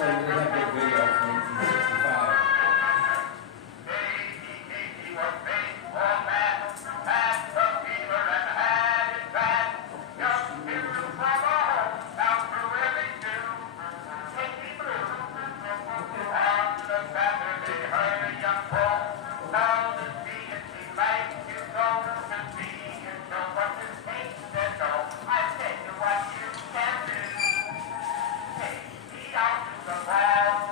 So they have that video from 1965.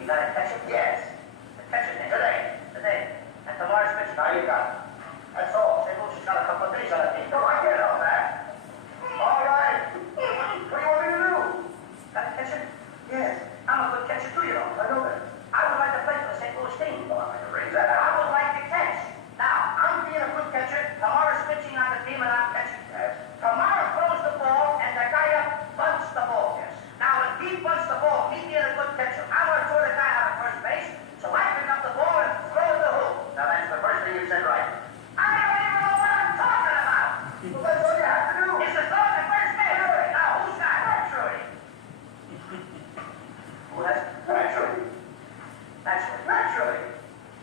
You gotta catch it? Yes. Catch it today. And tomorrow's pitch, now you got it. That's all. St. Louis has got a couple of days on the team. No, I get all that. All right. What do you want me to do? Gotta catch it? Yes. I'm a good catcher too, you know. I know that. I would like to play for the St. Louis team. Well, I'm going to raise that. I would like to catch. Now, I'm being a good catcher. Tomorrow's pitching on the team and I'm catching. Yes. Tomorrow throws the ball and the guy up bunts the ball. Yes. Now, if he bunts the ball, me being a good catcher, I'm going to throw the guy out of first base, so I pick up the ball and throw it to who? Now, that's the first thing you said right. I don't even know what I'm talking about. Well, that's all you have to do. It's to throw it to first base. Now, who's got that, Trudy? Well, that's naturally. Naturally.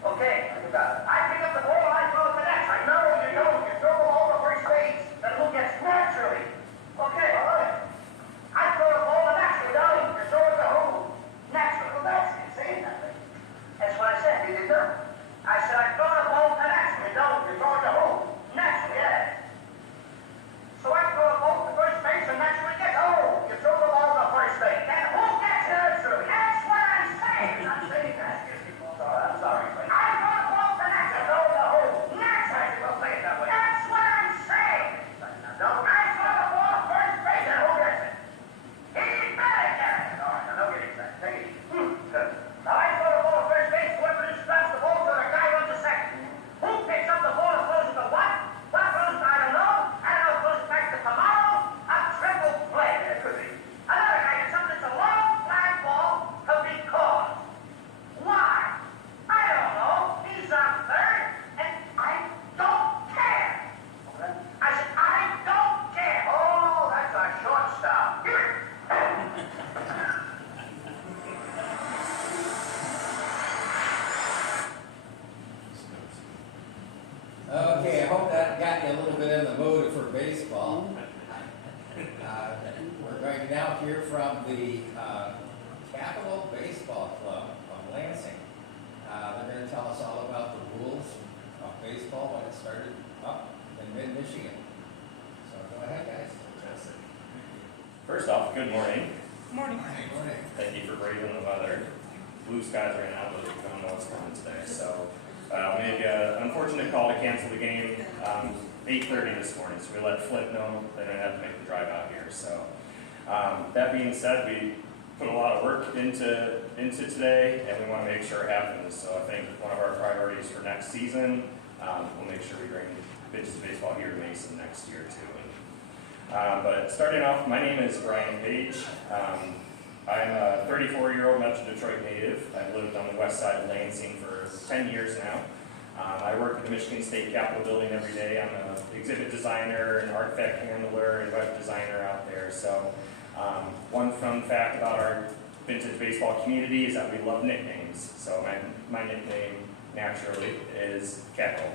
Okay, you got it. I pick up the ball and I throw it to naturally. No, you don't. You throw the ball to first base. Then who gets naturally? Okay, all right. I throw the ball to naturally. No, you throw it to who? Naturally. Well, that's it. Saying nothing. That's what I said. You did not. I said I throw the ball to naturally. No, you throw it to who? Naturally, yeah. So I throw the ball to first base and naturally gets. Oh, you throw the ball to first base. Then who gets naturally? That's what I'm saying. I'm saying that. I'm sorry. I throw the ball to naturally. No, no. Naturally. Well, say it that way. That's what I'm saying. No. I throw the ball to first base and who gets it? He better get it. All right, now don't get exact. Take it easy. Good. Now I throw the ball to first base. Whoever distracts the ball to the guy runs to second. Who picks up the ball and throws it to what? What throws it? I don't know. I don't know. Throws it back to tomorrow. A triple play. It could be. Another guy gets something that's a long flag ball to be called. Why? I don't know. He's on third, and I don't care. Okay. I said, I don't care. Oh, that's a shortstop. Here. Okay, I hope that got you a little bit in the mood for baseball. We're going to now hear from the Capital Baseball Club of Lansing. They're going to tell us all about the rules of baseball when it started up in mid-Michigan. So go ahead, guys. First off, good morning. Morning. Good morning. Thank you for braving the weather. Blue skies right now, but we don't know what's coming today. So we made an unfortunate call to cancel the game 8:30 this morning. So we let Flip know that I had to make the drive out here. So that being said, we put a lot of work into today, and we want to make sure it happens. So I think one of our priorities for next season, we'll make sure we bring Bitches Baseball here to Mason next year too. But starting off, my name is Brian Page. I'm a 34-year-old Metro Detroit native. I've lived on the west side of Lansing for 10 years now. I work at the Michigan State Capitol building every day. I'm an exhibit designer, an artifact handler, and web designer out there. So one fun fact about our vintage baseball community is that we love nicknames. So my nickname, naturally, is Capital.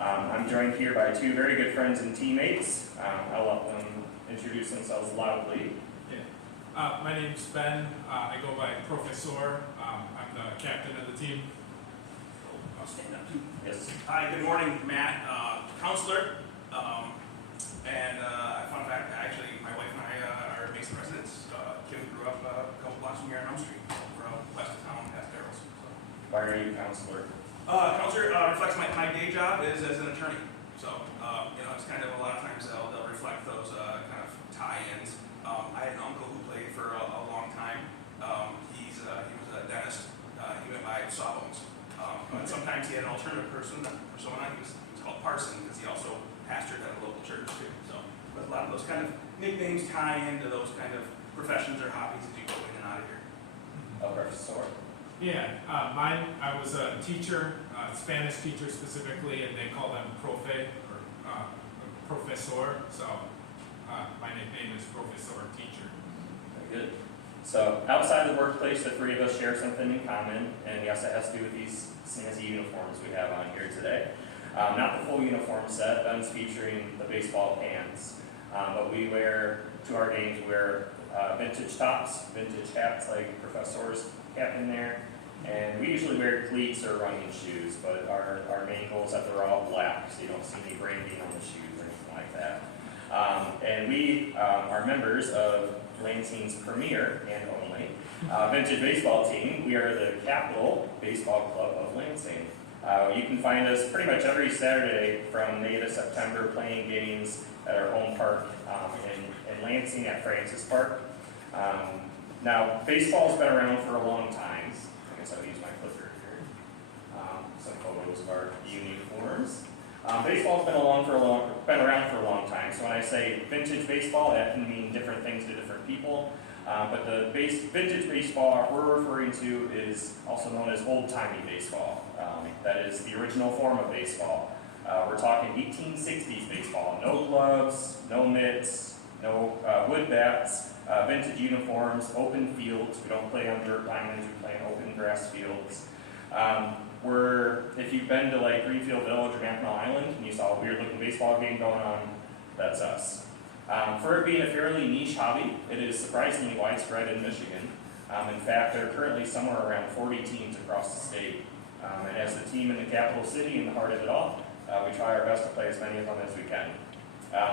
I'm joined here by two very good friends and teammates. I'll let them introduce themselves loudly. My name's Ben. I go by Professor. I'm the captain of the team. I'll stand up too. Yes. Hi, good morning, Matt, counselor. And fun fact, actually, my wife and I are Mason residents. Kim grew up a couple blocks from here on Elm Street, over west of town, past Darrell's. Why are you counselor? Counselor reflects my day job is as an attorney. So, it's kind of a lot of times they'll reflect those kind of tie-ins. I had an uncle who played for a long time. He was a dentist. He went by Sawbones. But sometimes he had an alternative persona. He was called Parson because he also pastored at a local church too. So, but a lot of those kind of nicknames tie into those kind of professions or hobbies as you go in and out of here. Oh, Professor. Yeah, I was a teacher, Spanish teacher specifically, and they call them profe or professor. So my nickname is Professor Teacher. Very good. So outside the workplace, the three of us share something in common, and yes, it has to do with these snazzy uniforms we have on here today. Not the full uniform set. Ben's featuring the baseball pants, but we wear to our games. We wear vintage tops, vintage hats like Professor's cap in there, and we usually wear cleats or running shoes. But our main goal is that they're all black, so you don't see any branding on the shoes or anything like that. And we are members of Lansing's premier and only Vintage baseball team, we are the Capital Baseball Club of Lansing. You can find us pretty much every Saturday from May to September playing games at our home park in Lansing at Francis Park. Now, baseball's been around for a long time. I guess I'll use my clicker here. Some photos of our uniforms. Baseball's been around for a long time. So when I say vintage baseball, that can mean different things to different people. But the vintage baseball we're referring to is also known as old-timey baseball. That is the original form of baseball. We're talking 1860s baseball. No gloves, no mitts, no wood bats, vintage uniforms, open fields. We don't play on dirt diamonds, we play on open grass fields. If you've been to like Greenfield Village or Mackinac Island and you saw a weird looking baseball game going on, that's us. For it being a fairly niche hobby, it is surprisingly widespread in Michigan. In fact, there are currently somewhere around 40 teams across the state. And as the team in the capital city, in the heart of it all, we try our best to play as many of them as we can.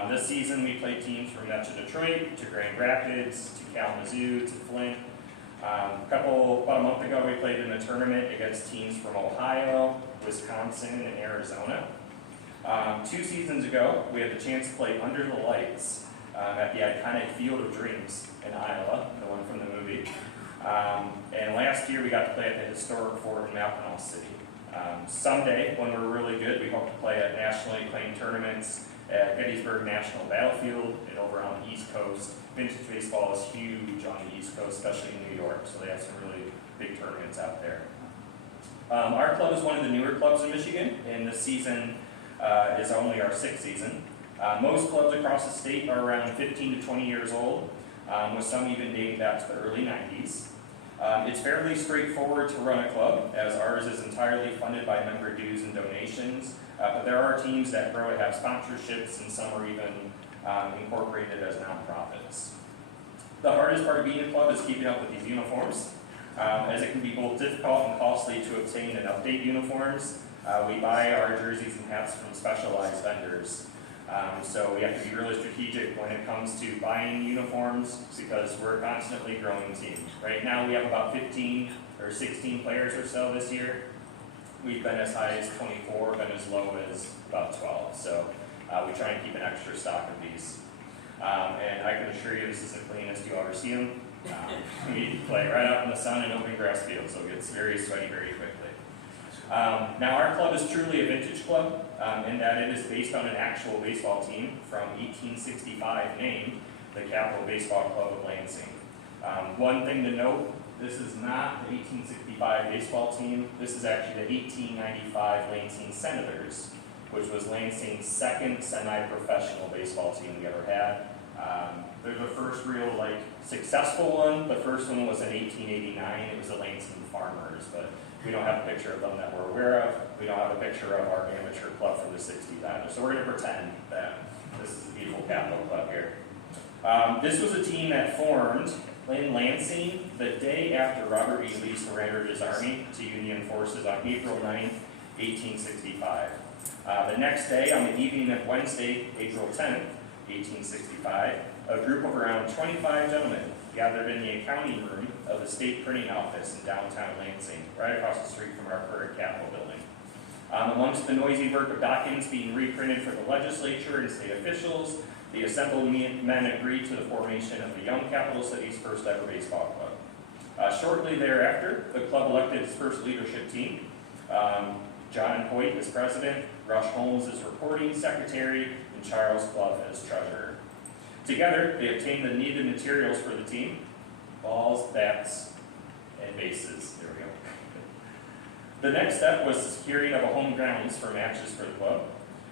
This season, we played teams from Metro Detroit to Grand Rapids to Kalamazoo to Flint. About a month ago, we played in a tournament against teams from Ohio, Wisconsin, and Arizona. 2 seasons ago, we had the chance to play under the lights at the iconic Field of Dreams in Iowa, the one from the movie. And last year, we got to play at the historic fort in Mackinac City. Someday, when we're really good, we hope to play at nationally acclaimed tournaments at Gettysburg National Battlefield and over on the East Coast. Vintage baseball is huge on the East Coast, especially in New York, so they have some really big tournaments out there. Our club is one of the newer clubs in Michigan, and this season is only our 6th season. Most clubs across the state are around 15 to 20 years old, with some even dating back to the early 90s. It's fairly straightforward to run a club, as ours is entirely funded by member dues and donations, but there are teams that grow to have sponsorships, and some are even incorporated as nonprofits. The hardest part of being a club is keeping up with these uniforms, as it can be both difficult and costly to obtain and update uniforms. We buy our jerseys and hats from specialized vendors. So we have to be really strategic when it comes to buying uniforms because we're a constantly growing team. Right now we have about 15 or 16 players or so this year. We've been as high as 24, been as low as about 12. So we try and keep an extra stock of these. And I can assure you this is the cleanest you'll ever see them. We play right out in the sun in open grass fields, so it gets very sweaty very quickly. Now our club is truly a vintage club in that it is based on an actual baseball team from 1865 named the Capital Baseball Club of Lansing. One thing to note, this is not the 1865 baseball team, this is actually the 1895 Lansing Senators, which was Lansing's 2nd semi-professional baseball team we ever had. They're the first real successful one. The first one was in 1889, it was the Lansing Farmers, but we don't have a picture of them that we're aware of. We don't have a picture of our amateur club from the 60s either. So we're going to pretend that this is the beautiful Capital Club here. This was a team that formed in Lansing the day after Robert E. Lee surrendered his army to Union forces on April 9th, 1865. The next day, on the evening of Wednesday, April 10th, 1865, a group of around 25 gentlemen gathered in the accounting room of the state printing office in downtown Lansing, right across the street from our current Capitol building. Amongst the noisy work of documents being reprinted for the legislature and state officials, the assembled men agreed to the formation of the young capital city's first ever baseball club. Shortly thereafter, the club elected its first leadership team. John Hoyt as president, Rush Holmes as recording secretary, and Charles Clough as treasurer. Together, they obtained the needed materials for the team: balls, bats, and bases. There we go. The next step was the securing of a home grounds for matches for the club.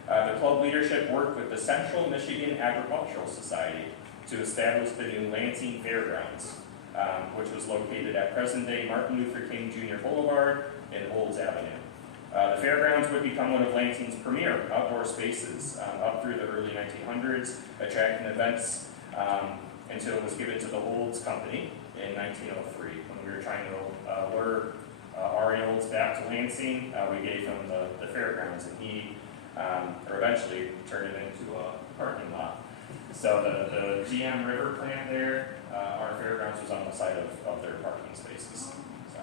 The club leadership worked with the Central Michigan Agricultural Society to establish the new Lansing Fairgrounds, which was located at present-day Martin Luther King Jr. Boulevard and Olds Avenue. The fairgrounds would become one of Lansing's premier outdoor spaces up through the early 1900s, attracting events until it was given to the Olds Company in 1903. When we were trying to lure Orioles back to Lansing, we gave him the fairgrounds, and he eventually turned it into a parking lot. So the GM River plant there, our fairgrounds was on the side of their parking spaces. So,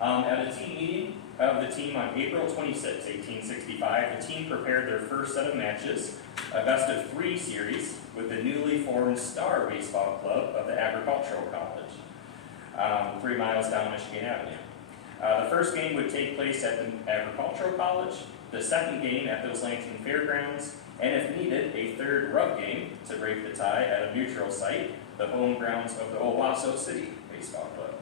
at a team meeting of the team on April 26, 1865, the team prepared their first set of matches, a best of 3 series with the newly formed Star Baseball Club of the Agricultural College, 3 miles down Michigan Avenue. The first game would take place at the Agricultural College, the second game at those Lansing Fairgrounds, and if needed, a third rub game to break the tie at a neutral site, the home grounds of the Owasso City Baseball Club.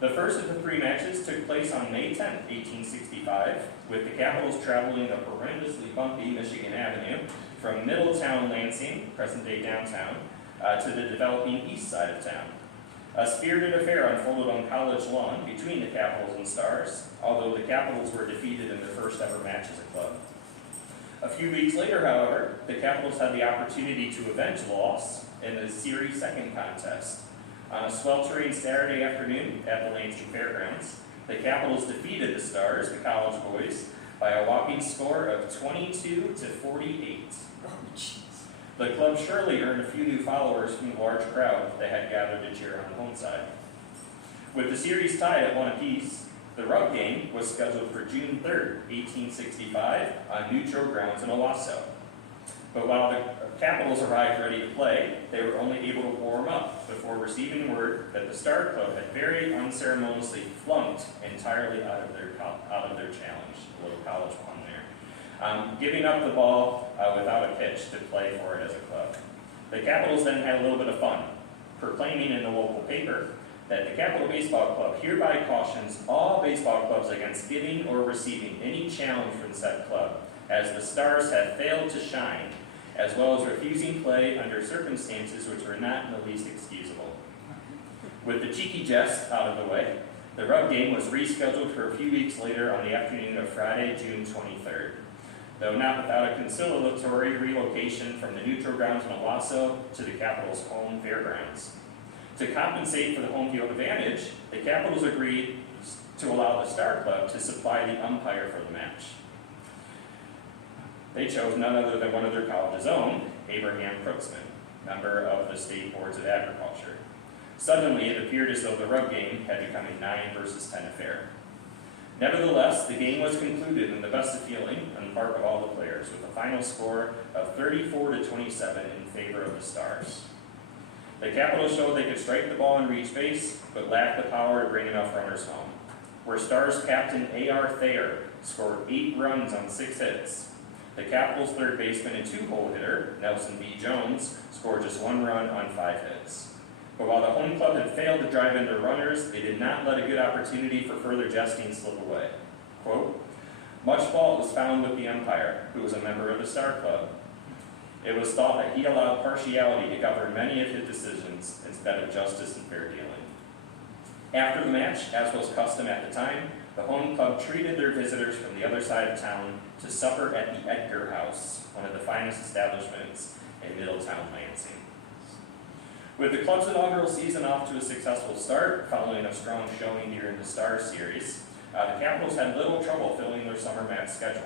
The first of the 3 matches took place on May 10, 1865, with the Capitals traveling the horrendously bumpy Michigan Avenue from Middletown, Lansing, present-day downtown, to the developing east side of town. A spirited affair unfolded on College Lawn between the Capitals and Stars, although the Capitals were defeated in their first ever match as a club. A few weeks later, however, the Capitals had the opportunity to avenge the loss in the series second contest. On a sweltering Saturday afternoon at the Lansing Fairgrounds, the Capitals defeated the Stars, the college boys, by a whopping score of 22-48. The club surely earned a few new followers from the large crowd that had gathered to cheer on the home side. With the series tied at 1 apiece, the rub game was scheduled for June 3rd, 1865, on neutral grounds in Owasso. But while the Capitals arrived ready to play, they were only able to warm up before receiving word that the Star Club had very unceremoniously flunked entirely out of their challenge. A little college pun there. Giving up the ball without a pitch to play for it as a club. The Capitals then had a little bit of fun, proclaiming in the local paper that the Capital Baseball Club hereby cautions all baseball clubs against giving or receiving any challenge from said club, as the Stars have failed to shine, as well as refusing play under circumstances which were not in the least excusable. With the cheeky jest out of the way, the rub game was rescheduled for a few weeks later on the afternoon of Friday, June 23rd, though not without a conciliatory relocation from the neutral grounds in Owasso to the Capitals' home fairgrounds. To compensate for the home field advantage, the Capitals agreed to allow the Star Club to supply the umpire for the match. They chose none other than one of their college's own, Abraham Crooksman, member of the State Boards of Agriculture. Suddenly, it appeared as though the rub game had become a 9 versus 10 affair. Nevertheless, the game was concluded in the best of feeling on the part of all the players, with a final score of 34-27 in favor of the Stars. The Capitals showed they could strike the ball and reach base, but lacked the power to bring enough runners home, where Stars captain A.R. Thayer scored 8 runs on 6 hits. The Capitals' third baseman and 2-hole hitter, Nelson B. Jones, scored just 1 run on 5 hits. But while the home club had failed to drive in their runners, they did not let a good opportunity for further jesting slip away. Quote, "Much fault was found with the umpire, who was a member of the Star Club. It was thought that he allowed partiality to govern many of his decisions instead of justice and fair dealing." After the match, as was custom at the time, the home club treated their visitors from the other side of town to supper at the Edgar House, one of the finest establishments in Middletown, Lansing. With the club's inaugural season off to a successful start, following a strong showing during the Star Series, the Capitals had little trouble filling their summer match schedule.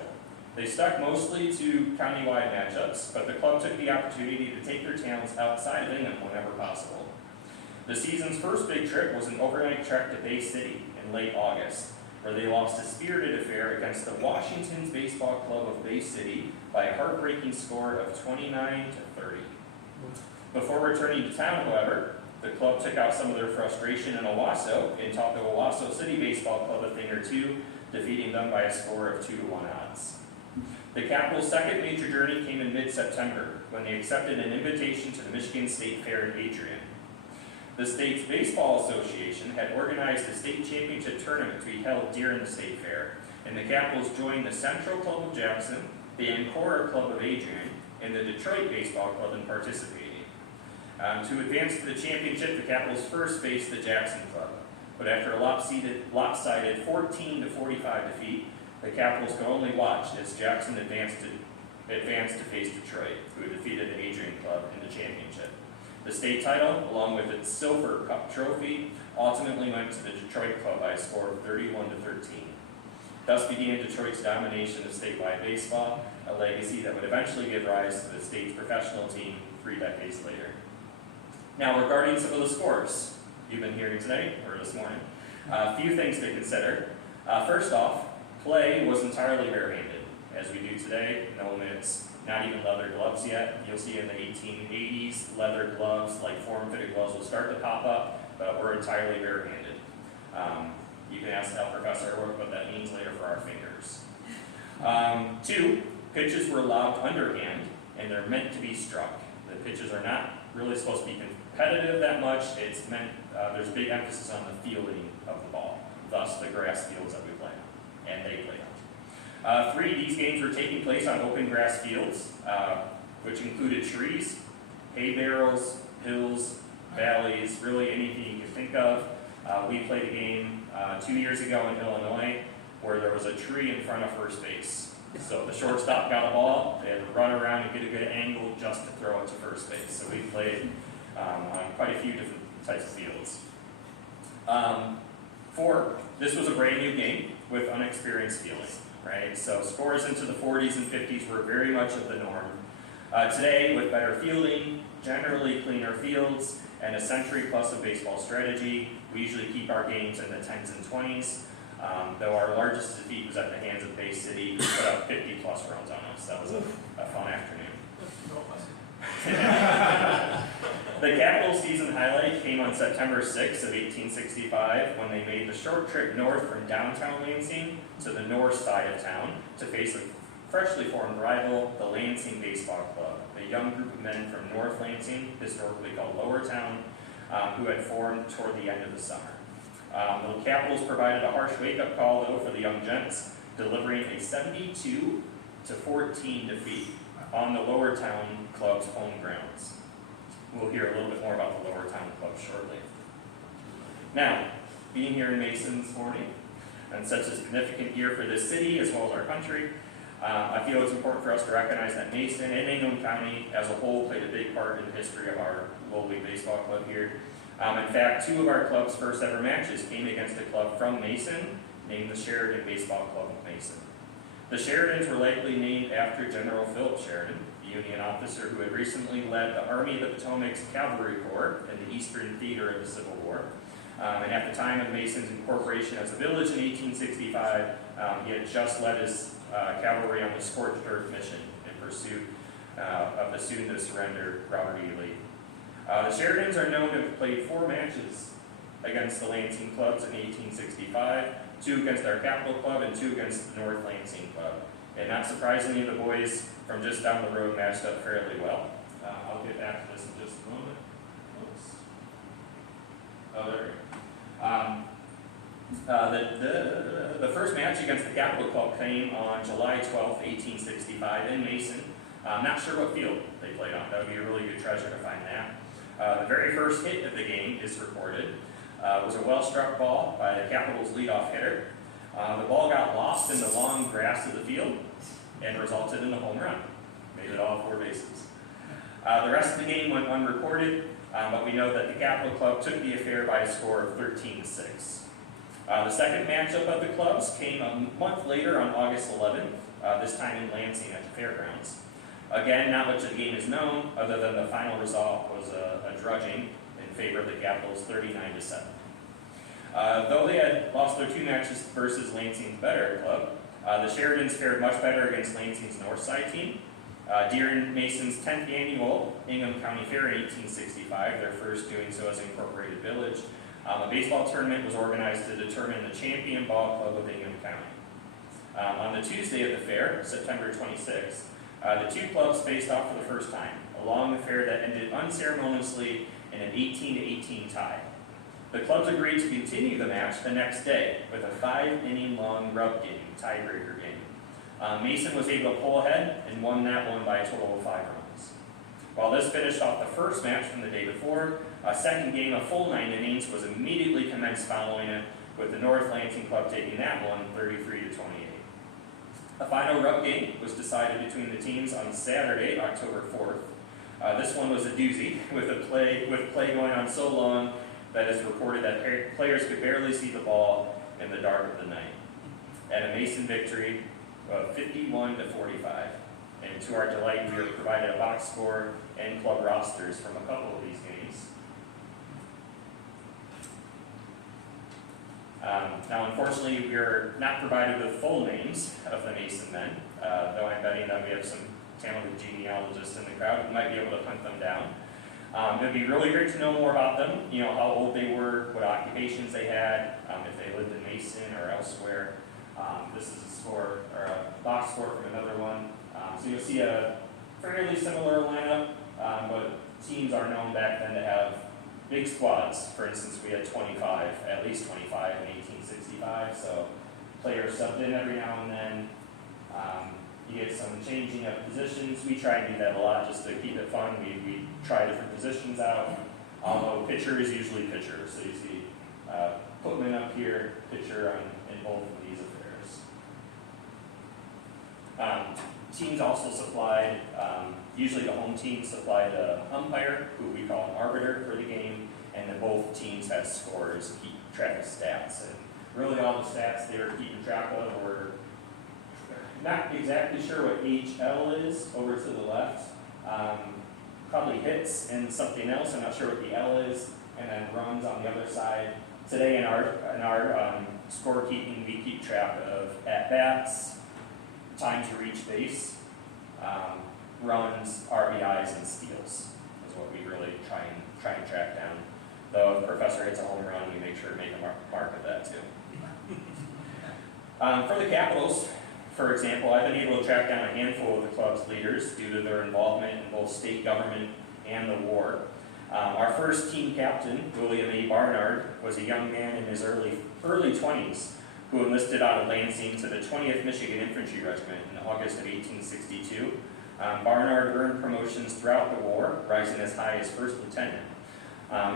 They stuck mostly to countywide matchups, but the club took the opportunity to take their talents outside of England whenever possible. The season's first big trip was an overnight trek to Bay City in late August, where they lost a spirited affair against the Washington's Baseball Club of Bay City by a heartbreaking score of 29-30. Before returning to town, however, the club took out some of their frustration in Owasso and taught the Owasso City Baseball Club a thing or two, defeating them by a score of 2-1 odds. The Capitals' second major journey came in mid-September, when they accepted an invitation to the Michigan State Fair in Adrian. The state's Baseball Association had organized the state championship tournament to be held during the state fair, and the Capitals joined the Central Club of Jackson, the Ancora Club of Adrian, and the Detroit Baseball Club in participating. To advance to the championship, the Capitals first faced the Jackson Club, but after a lopsided 14-45 defeat, the Capitals could only watch as Jackson advanced to face Detroit, who had defeated the Adrian Club in the championship. The state title, along with its Silver Cup trophy, ultimately went to the Detroit Club by a score of 31-13. Thus began Detroit's domination of statewide baseball, a legacy that would eventually give rise to the state's professional team 3 decades later. Now, regarding some of the scores you've been hearing today, or this morning, a few things to consider. First off, play was entirely barehanded, as we do today. No mitts, not even leather gloves yet. You'll see in the 1880s, leather gloves, like form-fitted gloves, will start to pop up, but we're entirely barehanded. You can ask that professor what that means later for our fingers. 2, pitches were allowed underhand, and they're meant to be struck. The pitches are not really supposed to be competitive that much. It's meant, there's big emphasis on the fielding of the ball, thus the grass fields that we play on, and they play on. 3, these games were taking place on open grass fields, which included trees, hay barrels, hills, valleys, really anything you can think of. We played a game 2 years ago in Illinois where there was a tree in front of first base. So the shortstop got a ball, they had to run around and get a good angle just to throw it to first base. So we played on quite a few different types of fields. 4, this was a brand new game with unexperienced fielding, right? So scores into the 40s and 50s were very much of the norm. Today, with better fielding, generally cleaner fields, and a century plus of baseball strategy, we usually keep our games in the 10s and 20s. Though our largest defeat was at the hands of Bay City, who put up 50 plus runs on us. That was a fun afternoon. The Capitals' season highlight came on September 6th of 1865 when they made the short trip north from downtown Lansing to the north side of town to face a freshly formed rival, the Lansing Baseball Club, a young group of men from North Lansing, historically called Lower Town, who had formed toward the end of the summer. The Capitals provided a harsh wake-up call, though, for the young gents, delivering a 72-14 defeat on the Lower Town Club's home grounds. We'll hear a little bit more about the Lower Town Club shortly. Now, being here in Mason this morning, and such a significant year for this city as well as our country, I feel it's important for us to recognize that Mason and Ingham County as a whole played a big part in the history of our lowly baseball club here. In fact, 2 of our club's first ever matches came against a club from Mason named the Sheridan Baseball Club of Mason. The Sheridans were likely named after General Philip Sheridan, the Union officer who had recently led the Army of the Potomac's Cavalry Corps in the Eastern Theater of the Civil War. And at the time of Mason's incorporation as a village in 1865, he had just led his cavalry on the scorched earth mission in pursuit of the soon-to-surrender Robert E. Lee. The Sheridans are known to have played 4 matches against the Lansing clubs in 1865, 2 against our Capital Club and 2 against the North Lansing Club. And not surprisingly, the boys from just down the road matched up fairly well. I'll get back to this in just a moment. Oops. Oh, there we go. The first match against the Capital Club came on July 12th, 1865 in Mason. I'm not sure what field they played on. That would be a really good treasure to find that. The very first hit of the game is recorded. Was a well-struck ball by the Capitals' leadoff hitter. The ball got lost in the long grass of the field and resulted in a home run. Made it all 4 bases. The rest of the game went unrecorded, but we know that the Capital Club took the affair by a score of 13-6. The second matchup of the clubs came a month later on August 11th, this time in Lansing at the fairgrounds. Again, not much of the game is known, other than the final result was a drudging in favor of the Capitals, 39-7. Though they had lost their 2 matches versus Lansing's better club, the Sheridans fared much better against Lansing's North Side team. During Mason's 10th annual Ingham County Fair in 1865, their first doing so as an incorporated village, a baseball tournament was organized to determine the champion ball club of Ingham County. On the Tuesday of the fair, September 26th, the 2 clubs faced off for the first time, along the fair that ended unceremoniously in an 18-18 tie. The clubs agreed to continue the match the next day with a 5-inning-long rub game, tiebreaker game. Mason was able to pull ahead and won that one by a total of 5 runs. While this finished off the first match from the day before, a second game of full 9 innings was immediately commenced following it, with the North Lansing club taking that one 33-28. A final rub game was decided between the teams on Saturday, October 4th. This one was a doozy, with play going on so long that it's reported that players could barely see the ball in the dark of the night. And a Mason victory of 51-45. And to our delight, we were provided a box score and club rosters from a couple of these games. Now, unfortunately, we are not provided with full names of the Mason men, though I'm betting that we have some talented genealogists in the crowd who might be able to hunt them down. It'd be really great to know more about them, you know, how old they were, what occupations they had, if they lived in Mason or elsewhere. This is a score, or a box score from another one. So you'll see a fairly similar lineup, but teams are known back then to have big squads. For instance, we had 25, at least 25 in 1865, so players subbed in every now and then. You get some changing of positions. We try and do that a lot just to keep it fun. We try different positions out, although pitcher is usually pitcher. So you see Putman up here, pitcher in both of these affairs. Teams also supplied, usually the home team supplied an umpire, who we call an arbiter for the game, and then both teams had scorers keep track of stats. And really all the stats they were keeping track of were, not exactly sure what HL is over to the left, probably hits and something else, I'm not sure what the L is, and then runs on the other side. Today in our scorekeeping, we keep track of at-bats, time to reach base, runs, RBIs, and steals is what we really try and track down. Though if the professor hits a home run, we make sure to make a mark of that too. For the Capitals, for example, I've been able to track down a handful of the club's leaders due to their involvement in both state government and the war. Our first team captain, William A. Barnard, was a young man in his early 20s who enlisted out of Lansing to the 20th Michigan Infantry Regiment in August of 1862. Barnard earned promotions throughout the war, rising as high as first lieutenant.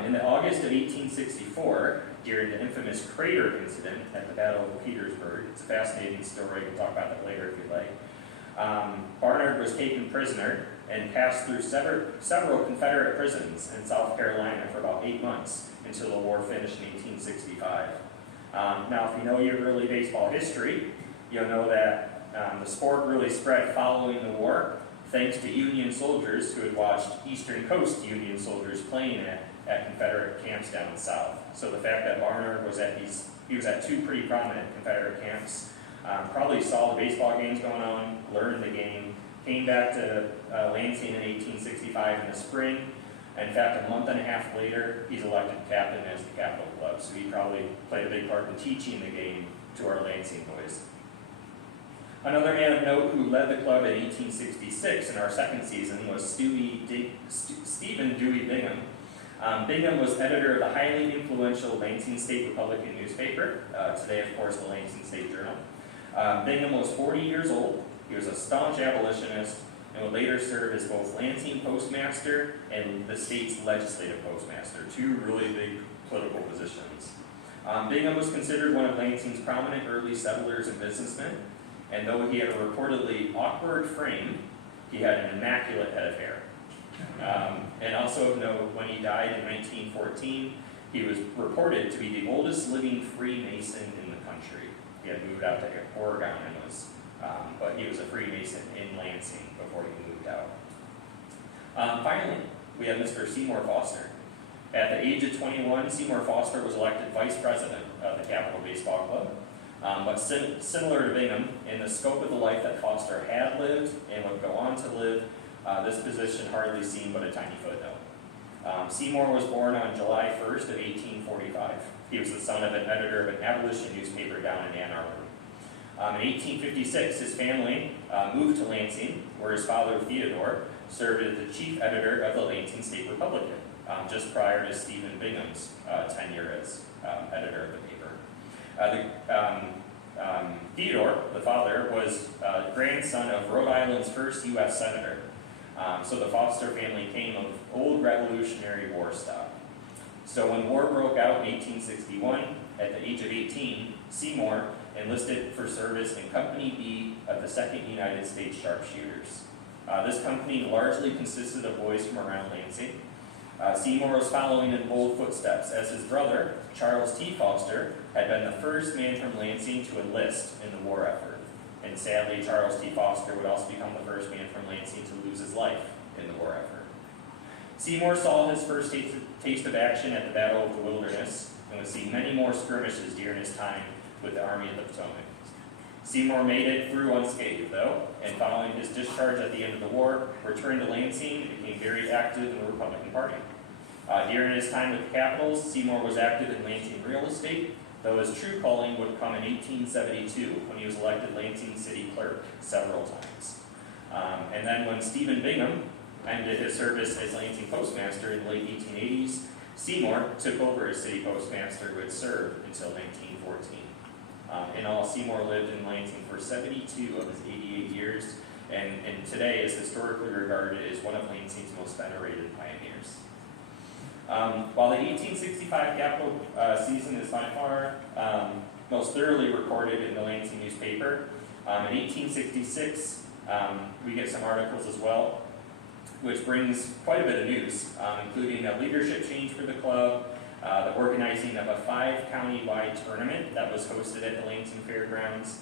In the August of 1864, during the infamous Crater incident at the Battle of Petersburg, it's a fascinating story, we'll talk about that later if you'd like. Barnard was taken prisoner and passed through several Confederate prisons in South Carolina for about 8 months until the war finished in 1865. Now, if you know your early baseball history, you'll know that the sport really spread following the war, thanks to Union soldiers who had watched Eastern Coast Union soldiers playing at Confederate camps down south. So the fact that Barnard was he was at two pretty prominent Confederate camps, probably saw the baseball games going on, learned the game, came back to Lansing in 1865 in the spring. In fact, a month and a half later, he's elected captain as the Capital Club. So he probably played a big part in teaching the game to our Lansing boys. Another man of note who led the club in 1866 in our second season was Stephen Dewey Bingham. Bingham was editor of the highly influential Lansing State Republican newspaper, today of course the Lansing State Journal. Bingham was 40 years old. He was a staunch abolitionist and would later serve as both Lansing postmaster and the state's legislative postmaster, two really big political positions. Bingham was considered one of Lansing's prominent early settlers and businessmen, and though he had a reportedly awkward frame, he had an immaculate head of hair. And also of note, when he died in 1914, he was reported to be the oldest living Freemason in the country. He had moved out to Oregon and was, but he was a Freemason in Lansing before he moved out. Finally, we have Mr. Seymour Foster. At the age of 21, Seymour Foster was elected vice president of the Capital Baseball Club. But similar to Bingham, in the scope of the life that Foster had lived and would go on to live, this position hardly seemed but a tiny footnote. Seymour was born on July 1st of 1845. He was the son of an editor of an abolition newspaper down in Ann Arbor. In 1856, his family moved to Lansing, where his father, Theodore, served as the chief editor of the Lansing State Republican, just prior to Stephen Bingham's tenure as editor of the paper. Theodore, the father, was grandson of Rhode Island's first U.S. senator. So the Foster family came of old Revolutionary War stock. So when war broke out in 1861, at the age of 18, Seymour enlisted for service in Company B of the 2nd United States Sharpshooters. This company largely consisted of boys from around Lansing. Seymour was following in bold footsteps, as his brother, Charles T. Foster, had been the first man from Lansing to enlist in the war effort. And sadly, Charles T. Foster would also become the first man from Lansing to lose his life in the war effort. Seymour saw his first taste of action at the Battle of the Wilderness, and would see many more skirmishes during his time with the Army of the Potomac. Seymour made it through unscathed, though, and following his discharge at the end of the war, returned to Lansing and became very active in the Republican Party. During his time with the Capitals, Seymour was active in Lansing real estate, though his true calling would come in 1872 when he was elected Lansing City Clerk several times. And then when Stephen Bingham ended his service as Lansing Postmaster in the late 1880s, Seymour took over as city postmaster, who had served until 1914. In all, Seymour lived in Lansing for 72 of his 88 years, and today is historically regarded as one of Lansing's most venerated pioneers. While the 1865 Capitol season is by far most thoroughly recorded in the Lansing newspaper, in 1866 we get some articles as well, which brings quite a bit of news, including a leadership change for the club, the organizing of a 5-county-wide tournament that was hosted at the Lansing Fairgrounds.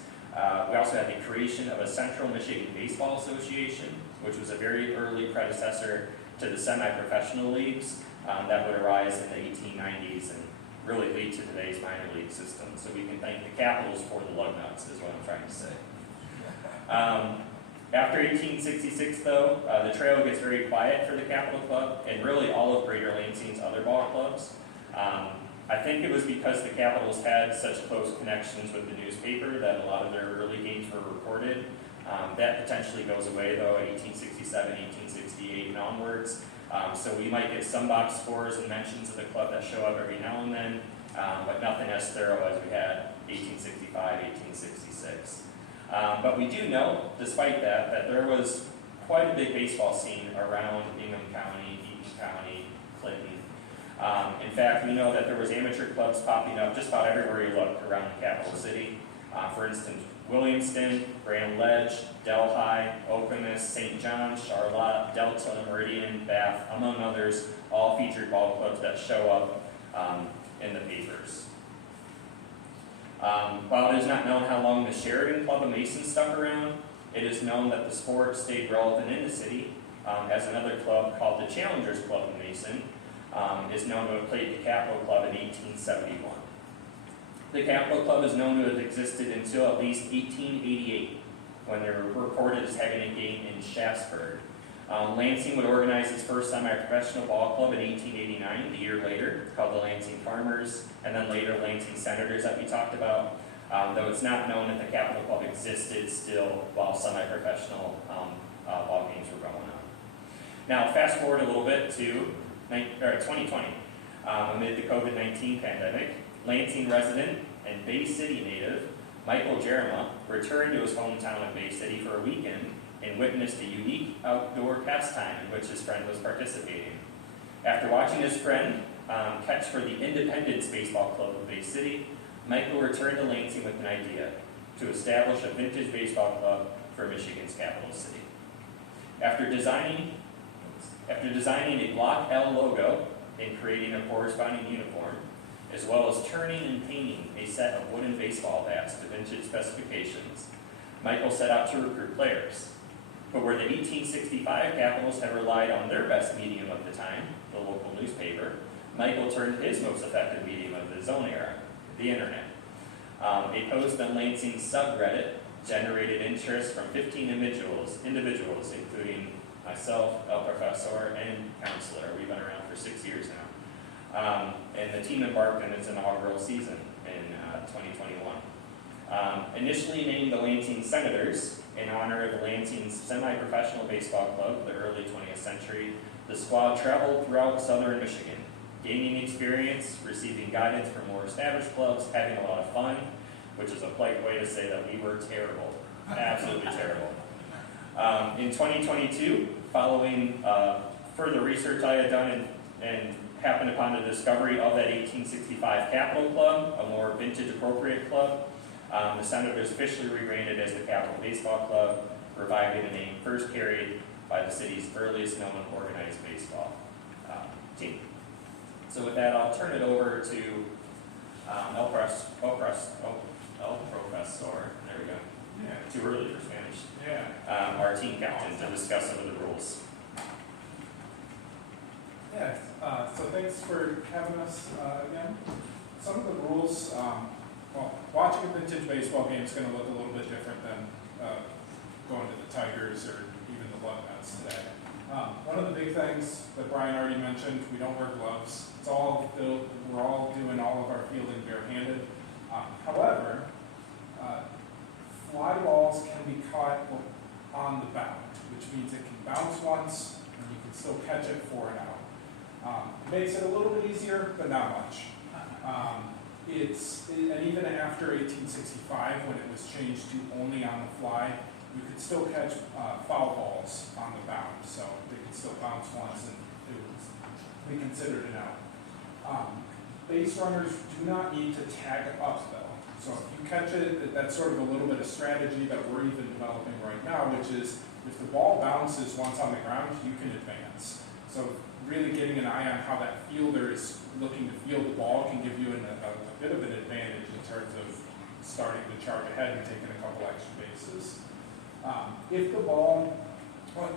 We also had the creation of a Central Michigan Baseball Association, which was a very early predecessor to the semi-professional leagues that would arise in the 1890s and really lead to today's minor league system. So we can thank the Capitals for the lug nuts, is what I'm trying to say. After 1866, though, the trail gets very quiet for the Capitol Club and really all of Greater Lansing's other ball clubs. I think it was because the Capitals had such close connections with the newspaper that a lot of their early games were reported. That potentially goes away, though, at 1867, 1868, and onwards. So we might get some box scores and mentions of the club that show up every now and then, but nothing as thorough as we had 1865, 1866. But we do know, despite that there was quite a big baseball scene around Ingham County, Eaton County, Clinton. In fact, we know that there was amateur clubs popping up just about everywhere you looked around the capital city. For instance, Williamston, Grand Ledge, Delhi, Okemos, St. John's, Charlotte, Delta, Meridian, Bath, among others, all featured ball clubs that show up in the papers. While it is not known how long the Sheridan Club of Masons stuck around, it is known that the sport stayed relevant in the city, as another club called the Challengers Club of Mason is known to have played the Capitol Club in 1871. The Capitol Club is known to have existed until at least 1888, when they were reported as having a game in Shaftesbury. Lansing would organize its first semi-professional ball club in 1889, the year later, called the Lansing Farmers, and then later Lansing Senators that we talked about, though it's not known if the Capitol Club existed still while semi-professional ball games were going on. Now, fast forward a little bit to 2020. Amid the COVID-19 pandemic, Lansing resident and Bay City native Michael Jerema returned to his hometown of Bay City for a weekend and witnessed a unique outdoor pastime in which his friend was participating. After watching his friend catch for the Independence Baseball Club of Bay City, Michael returned to Lansing with an idea to establish a vintage baseball club for Michigan's capital city. After designing a Block L logo and creating a corresponding uniform, as well as turning and painting a set of wooden baseball bats to vintage specifications, Michael set out to recruit players. But where the 1865 Capitals had relied on their best medium of the time, the local newspaper, Michael turned his most effective medium of his own era, the internet. A post on Lansing's subreddit generated interest from 15 individuals, including myself, El Professor, and Counselor. We've been around for 6 years now. And the team embarked on its inaugural season in 2021. Initially named the Lansing Senators in honor of the Lansing's semi-professional baseball club of the early 20th century, the squad traveled throughout southern Michigan, gaining experience, receiving guidance from more established clubs, having a lot of fun, which is a polite way to say that we were terrible, absolutely terrible. In 2022, following further research I had done and happened upon the discovery of that 1865 Capitol Club, a more vintage-appropriate club, the Senators officially rebranded as the Capitol Baseball Club, reviving a name first carried by the city's earliest known organized baseball team. So with that, I'll turn it over to El Professor, there we go. Yeah, too early for Spanish. Yeah. Our team captain to discuss some of the rules. Yeah, so thanks for having us again. some of the rules, well, watching a vintage baseball game is going to look a little bit different than going to the Tigers or even the Love Nets today. One of the big things that Brian already mentioned, we don't wear gloves. It's all we're all doing all of our fielding barehanded. However, fly balls can be caught on the bound, which means it can bounce once and you can still catch it for an out. It makes it a little bit easier, but not much. And even after 1865, when it was changed to only on the fly, you could still catch foul balls on the bound, so they could still bounce once and it would be considered an out. Base runners do not need to tag up though. So if you catch it, that's sort of a little bit of strategy that we're even developing right now, which is if the ball bounces once on the ground, you can advance. So really getting an eye on how that fielder is looking to field the ball can give you a bit of an advantage in terms of starting to charge ahead and taking a couple extra bases. If the ball,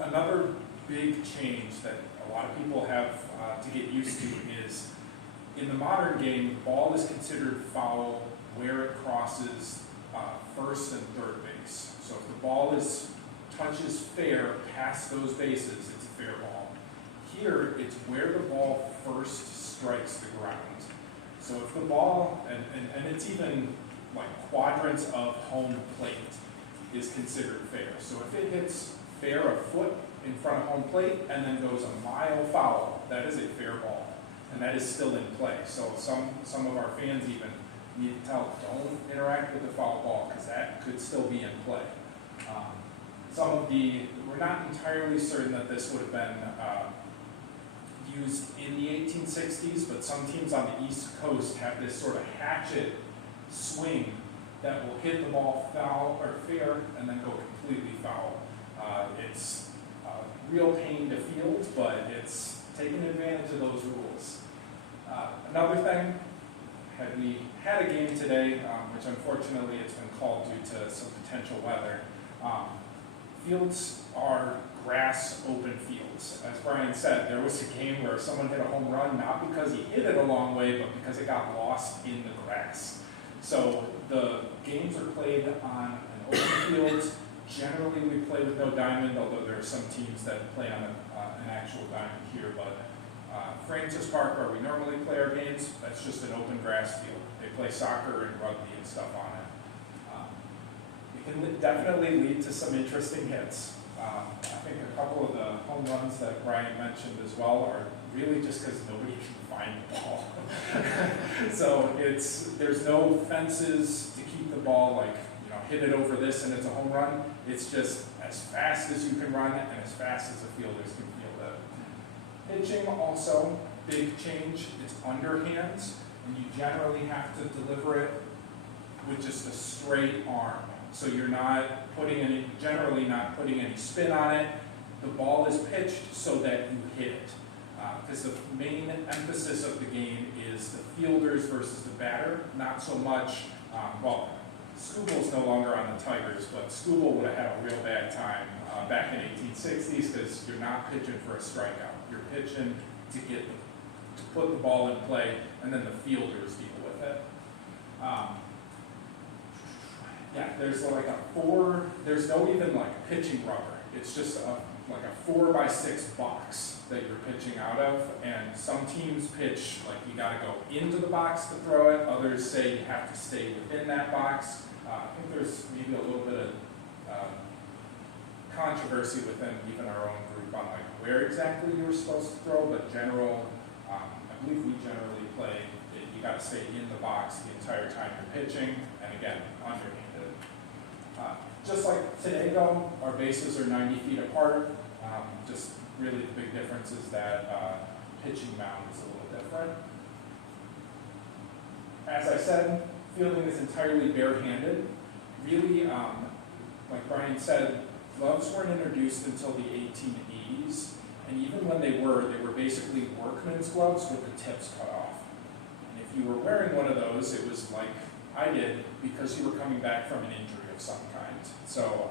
another big change that a lot of people have to get used to is in the modern game, the ball is considered foul where it crosses first and third base. So if the ball touches fair past those bases, it's a fair ball. Here, it's where the ball first strikes the ground. So if the ball, and it's even like quadrants of home plate is considered fair. So if it hits fair a foot in front of home plate and then goes a mile foul, that is a fair ball. And that is still in play. So some of our fans even need to tell, don't interact with the foul ball because that could still be in play. We're not entirely certain that this would have been used in the 1860s, but some teams on the East Coast have this sort of hatchet swing that will hit the ball foul or fair and then go completely foul. It's a real pain to field, but it's taking advantage of those rules. Another thing, had we had a game today, which unfortunately it's been called due to some potential weather, fields are grass open fields. As Brian said, there was a game where someone hit a home run, not because he hit it a long way, but because it got lost in the grass. So the games are played on an open field. Generally we play with no diamond, although there are some teams that play on an actual diamond here, but Francis Park, where we normally play our games, that's just an open grass field. They play soccer and rugby and stuff on it. It can definitely lead to some interesting hits. I think a couple of the home runs that Brian mentioned as well are really just because nobody can find the ball. So there's no fences to keep the ball like, hit it over this and it's a home run. It's just as fast as you can run and as fast as the fielders can field it. Pitching also, big change. It's underhands, and you generally have to deliver it with just a straight arm. So you're generally not putting any spin on it. The ball is pitched so that you hit it. Because the main emphasis of the game is the fielders versus the batter, not so much, Scooble's no longer on the Tigers, but Scooble would have had a real bad time back in 1860s because you're not pitching for a strikeout. You're pitching to put the ball in play, and then the fielders deal with it. There's no even like pitching rubber. It's just like a 4x6 box that you're pitching out of, and some teams pitch like you got to go into the box to throw it. Others say you have to stay within that box. I think there's maybe a little bit of controversy within even our own group on like where exactly you were supposed to throw, but I believe we generally play that you got to stay in the box the entire time you're pitching, and again, underhanded. Just like today though, our bases are 90 feet apart. Just really the big difference is that pitching mound is a little different. As I said, fielding is entirely barehanded. Really, like Brian said, gloves weren't introduced until the 1880s, and even when they were basically workman's gloves with the tips cut off. And if you were wearing one of those, it was like I did because you were coming back from an injury of some kind. So,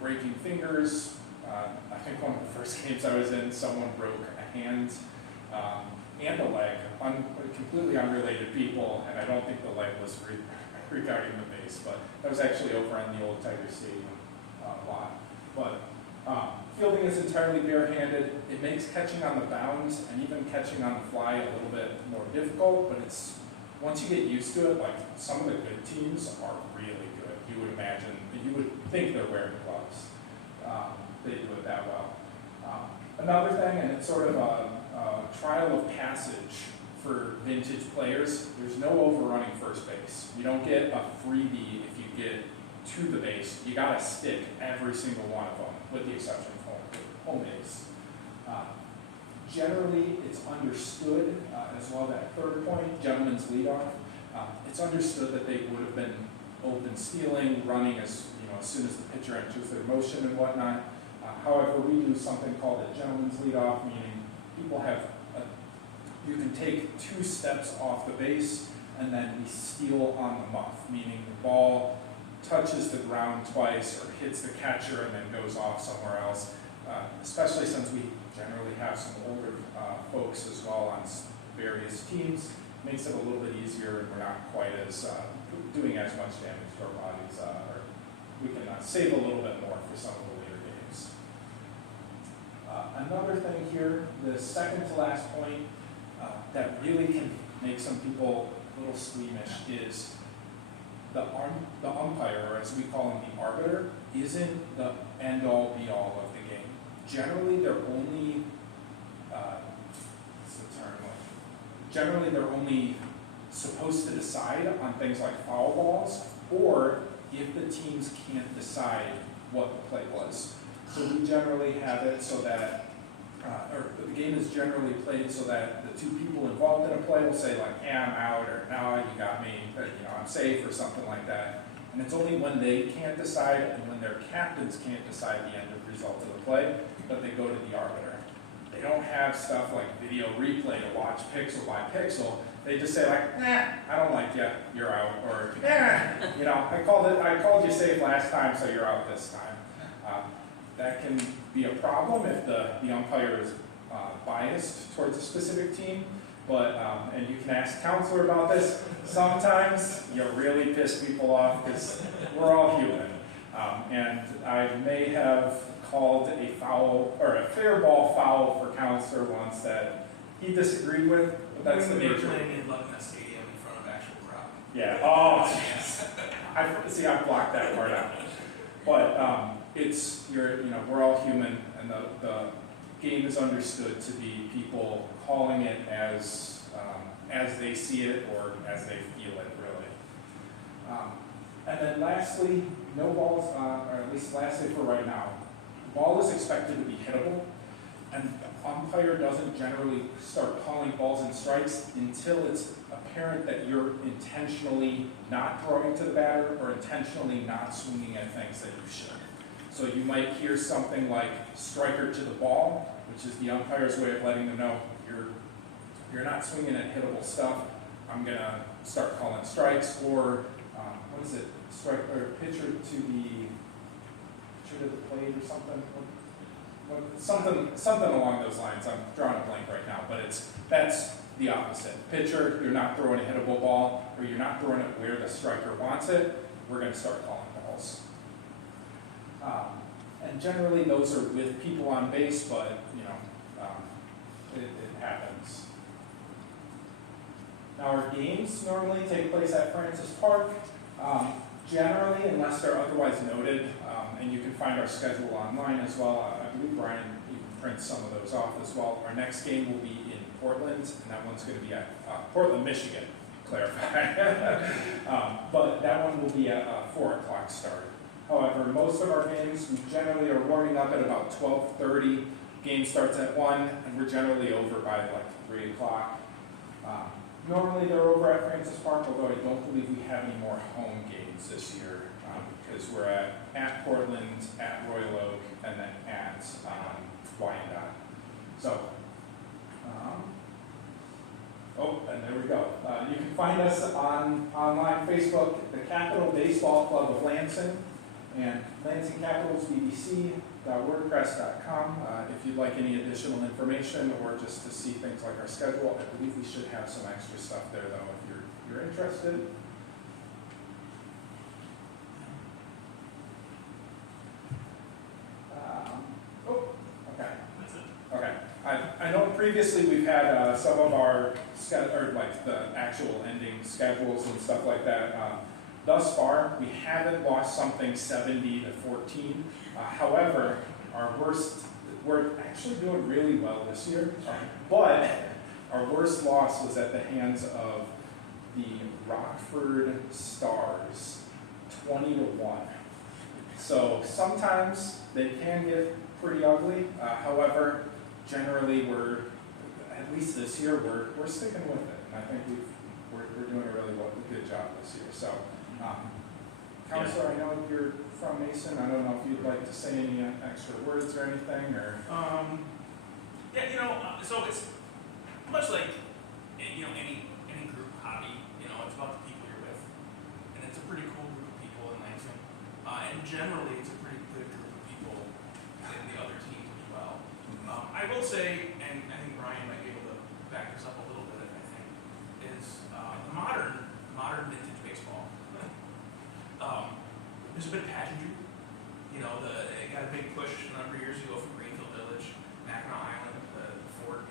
breaking fingers. I think one of the first games I was in, someone broke a hand. and a leg, completely unrelated people, and I don't think the leg was regarding the base, but that was actually over on the old Tiger Stadium lot. But fielding is entirely barehanded. It makes catching on the bounds and even catching on the fly a little bit more difficult, but it's once you get used to it, like some of the good teams are really good. You would imagine, you would think they're wearing gloves. They do it that well. Another thing, and it's sort of a trial of passage for vintage players, there's no overrunning first base. You don't get a freebie if you get to the base. You got to stick every single one of them, with the exception of home base. Generally, it's understood as well, that third point, gentleman's leadoff. It's understood that they would have been open stealing, running as soon as the pitcher enters their motion and whatnot. However, we do something called a gentleman's leadoff, meaning people have, you can take 2 steps off the base and then we steal on the muff, meaning the ball touches the ground twice or hits the catcher and then goes off somewhere else. Especially since we generally have some older folks as well on various teams, makes it a little bit easier and we're not quite as doing as much damage to our bodies, or we can save a little bit more for some of the later games. Another thing here, the second to last point that really can make some people a little squeamish is the umpire, or as we call him, the arbiter, isn't the end-all be-all of the game. Generally, they're only, what's the term? Generally, they're only supposed to decide on things like foul balls, or if the teams can't decide what the play was. So we generally have it so that, or the game is generally played so that the 2 people involved in a play will say like, yeah, I'm out, or no, you got me, or, I'm safe, or something like that. And it's only when they can't decide and when their captains can't decide the end result of the play that they go to the arbiter. They don't have stuff like video replay to watch pixel by pixel. They just say like, I don't like you, you're out, or I called you safe last time, so you're out this time. That can be a problem if the umpire is biased towards a specific team, but, and you can ask counselor about this, sometimes you really piss people off because we're all human. And I may have called a foul, or a fair ball foul for counselor once that he disagreed with, but that's the nature. We were playing in Lansing Stadium in front of actual crowd. Yeah, oh, yes. I blocked that part out. But we're all human, and the game is understood to be people calling it as they see it or as they feel it, really. And then lastly, no balls, or at least lastly for right now, the ball is expected to be hittable, and the umpire doesn't generally start calling balls and strikes until it's apparent that you're intentionally not throwing to the batter or intentionally not swinging at things that you should. So you might hear something like striker to the ball, which is the umpire's way of letting them know you're not swinging at hittable stuff. I'm going to start calling strikes, or what is it? Strike or pitcher to the plate or something. Something along those lines. I'm drawing a blank right now, but that's the opposite. Pitcher, you're not throwing a hittable ball, or you're not throwing it where the striker wants it. We're going to start calling balls. And generally, those are with people on base, but it happens. Now, our games normally take place at Francis Park. Generally, unless they're otherwise noted, and you can find our schedule online as well. I believe Brian even prints some of those off as well. Our next game will be in Portland, and that one's going to be at Portland, Michigan, clarify. But that one will be at a 4 o'clock start. However, most of our games, we generally are warming up at about 12:30. Game starts at 1, and we're generally over by like 3 o'clock. Normally they're over at Francis Park, although I don't believe we have any more home games this year, because we're at Portland, at Royal Oak, and then at Wyandotte. So, and there we go. You can find us on online Facebook, the Capital Baseball Club of Lansing, And lansingcapitalsbbc.wordpress.com. If you'd like any additional information or just to see things like our schedule, I believe we should have some extra stuff there though if you're interested. Okay. That's it. Okay. I know previously we've had some of our like the actual ending schedules and stuff like that. Thus far, we haven't lost something 70-14. However, we're actually doing really well this year. But our worst loss was at the hands of the Rockford Stars, 20-1. So sometimes they can get pretty ugly. However, generally at least this year, we're sticking with it. And I think we're doing a really good job this year. So, Counselor, I know you're from Mason. I don't know if you'd like to say any extra words or anything, or. Yeah, so it's much like, any group hobby, it's about the people you're with. And it's a pretty cool group of people in Lansing. And generally, it's a pretty good group of people in the other teams as well. I will say, and I think Brian might be able to back this up a little bit, I think, is the modern vintage baseball. There's a bit of pageantry. It got a big push a number of years ago from Greenfield Village, Mackinac Island, the fort,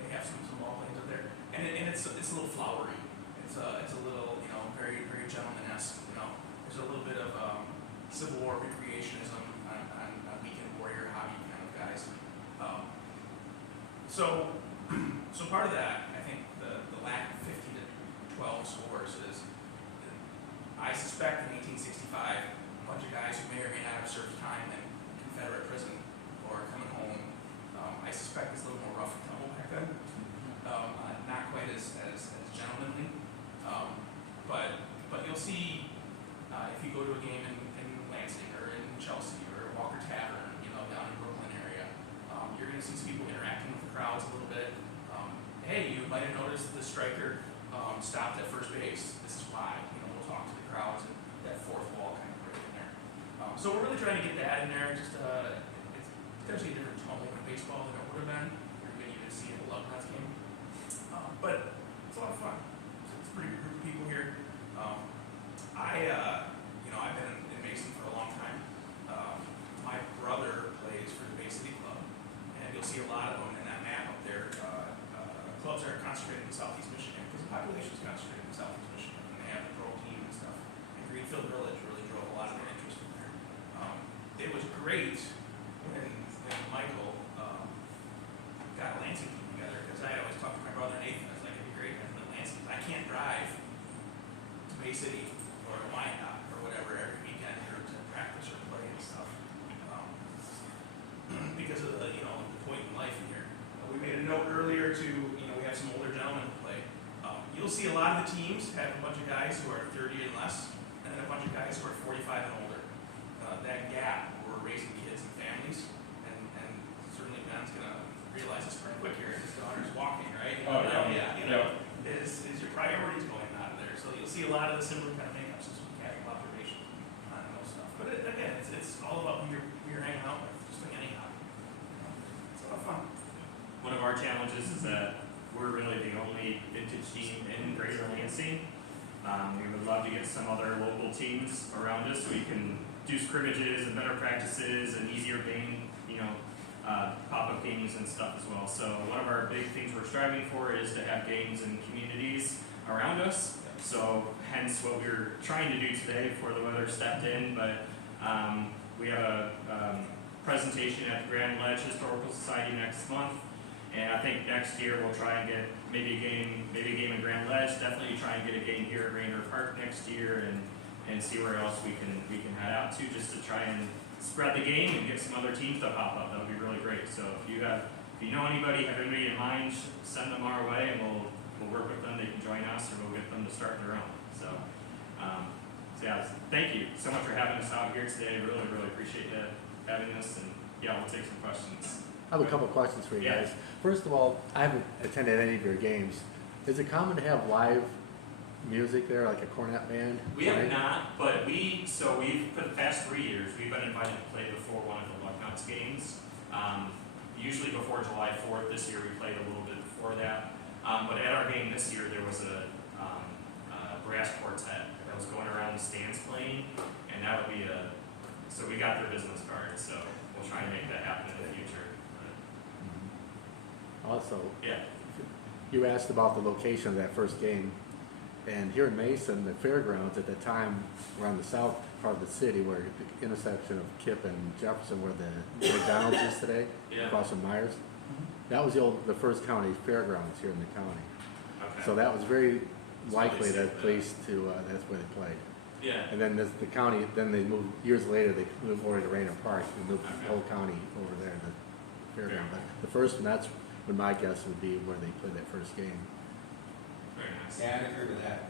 they have some ball planes up there. And it's a little flowery. It's a little, very, very gentleman-esque, There's a little bit of Civil War recreationism on weekend warrior hobby kind of guys. So part of that, I think the lack of 50-12 scores is, I suspect in 1865, a bunch of guys who may or may not have served time in Confederate prison or coming home, I suspect it's a little more rough and tumble back then. Not quite as gentlemanly. But you'll see, if you go to a game in Lansing or in Chelsea or Walker Tavern, down in Brooklyn area, you're going to see some people interacting with the crowds a little bit. Hey, you might have noticed the striker stopped at first base. This is why. We'll talk to the crowds and that fourth wall kind of break in there. So we're really trying to get that in there. Just it's potentially a different tone in baseball than it would have been. You're going to see in the Love Nuts game. But it's a lot of fun. It's a pretty good group of people here. I've been in Mason for a long time. My brother plays for the Bay City Club, and you'll see a lot of them in that map up there. Clubs are concentrated in Southeast Michigan because the population is concentrated in Southeast Michigan, and they have the pro team and stuff. And Greenfield Village really drove a lot of their interest in there. It was great when Michael got a Lansing team together, because I always talked to my brother Nathan. I was like, it'd be great if I Lansing. I can't drive to Bay City or to Wyandotte or whatever every weekend or to practice or play and stuff, because of the point in life here. We made a note earlier to we have some older gentlemen to play. You'll see a lot of the teams have a bunch of guys who are 30 and less, and then a bunch of guys who are 45 and older. That gap, we're raising kids and families, and certainly Ben's gonna realize this pretty quick here. His daughter's walking, right? Is your priorities going out of there? So you'll see a lot of the similar kind of makeups, just some casual observations on those stuff. But again, it's all about who you're hanging out with, just like any hobby. It's a lot of fun. One of our challenges is that we're really the only vintage team in Greater Lansing. We would love to get some other local teams around us so we can do scrimmages and better practices and easier game, pop-up games and stuff as well. So one of our big things we're striving for is to have games in communities around us. So hence what we were trying to do today before the weather stepped in. But we have a presentation at the Grand Ledge Historical Society next month. And I think next year we'll try and get maybe a game in Grand Ledge. Definitely try and get a game here at Rainer Park next year, and see where else we can head out to, just to try and spread the game and get some other teams to pop up. That would be really great. So if you know anybody, have anybody in mind, send them our way, and we'll work with them. They can join us, or we'll get them to start their own. So yeah, thank you so much for having us out here today. Really, really appreciate that having us, and yeah, we'll take some questions. I have a couple questions for you Yeah. guys. First of all, I haven't attended any of your games. Is it common to have live music there, like a cornet band? We have not, but we've, for the past 3 years, we've been invited to play before one of the Lucknuts games. Usually before July 4th. This year we played a little bit before that. But at our game this year, there was a brass quartet that was going around the stands playing, and that would be so we got their business card, so we'll try and make that happen in the future. Also, Yeah. you asked about the location of that first game, and here in Mason, the fairgrounds at the time were on the south part of the city, where the intersection of Kip and Jefferson, where the McDonald's is today, Yeah. across from Myers. That was the first county fairgrounds here in the county. Okay. So that was very So likely they that saved place to, that's where they played. Yeah. And then the county, then they moved, years later, they moved over to Rayner Park, and moved the Okay. whole county over there, the fairground. But the first one, that's what my guess would be where they played that first game. Very nice. Yeah, I agree with that.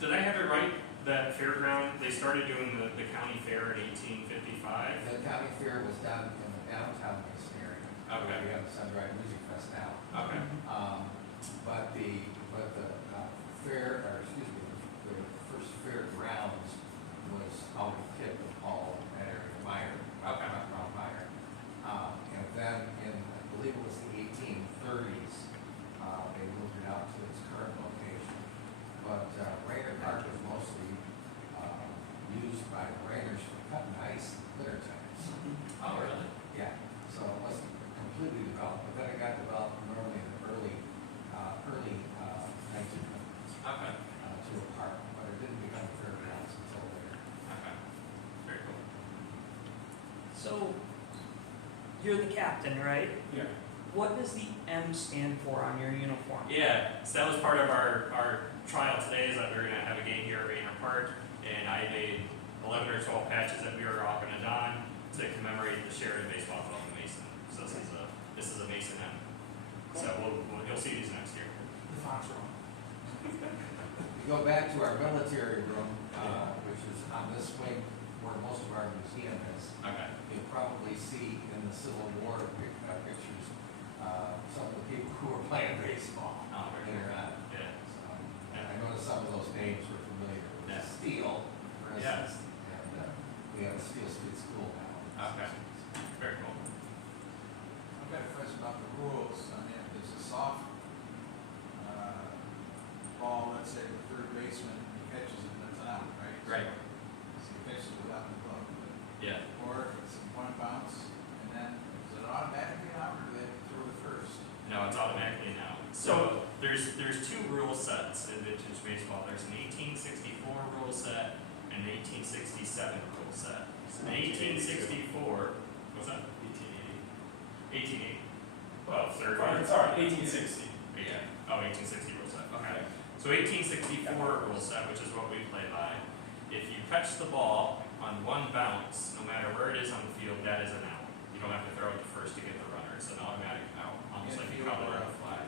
Did I have it right that fairground, they started doing the county fair in 1855? The county fair was done in the downtown Mason area. Okay. We have the Sun-Drive Music Fest now. Okay. But the fair, or excuse me, the first fairgrounds was out of Kip and Paul, that area, Meyer, Okay. around Meyer. And then in, I believe it was the 1830s, they moved it out to its current location. But Rayner Park was mostly used by the Rayners for cutting ice in winter times. Oh, really? Yeah, so it wasn't completely developed, but then it got developed normally in the early 1900s Okay. to a park, but it didn't become a fairgrounds until later. Okay. Very cool. So, you're the captain, right? Yeah. What does the M stand for on your uniform? Yeah, so that was part of our trial today, is that we were going to have a game here at Rayner Park, and I made 11 or 12 patches that we were all going to don to commemorate the Sheridan Baseball Club in Mason. So this is a Mason M. So you'll see these next year. The font's wrong. You go back to our military room, which is on this wing where most of our museum is. Okay. You'll probably see in the Civil War pictures some of the people who were playing baseball Oh, very later cool. on. Yeah. So, and I noticed some of those names were familiar. Yeah. Steel, for Yeah. instance, and we have a Steel Street School now. Okay. Very cool. I've got a question about the rules. I mean, if there's a soft ball, let's say the third baseman, he catches it, that's an out, right? Right. So he catches it without the glove. Yeah. Or if it's one bounce, and then is it automatically out, or do they have to throw it first? No, it's automatically now. So there's two rule sets in vintage baseball. There's an 1864 rule set and an 1867 rule set. So the 1864, what's that? 1880. 1880. Well, third one. Sorry, 1860. Yeah. Oh, 1860 rule set. Okay. So 1864 rule set, which is what we play by. If you catch the ball on one bounce, no matter where it is on the field, that is an out. You don't have to throw it to first to get the runner. It's an automatic out, almost like you call it on a flag.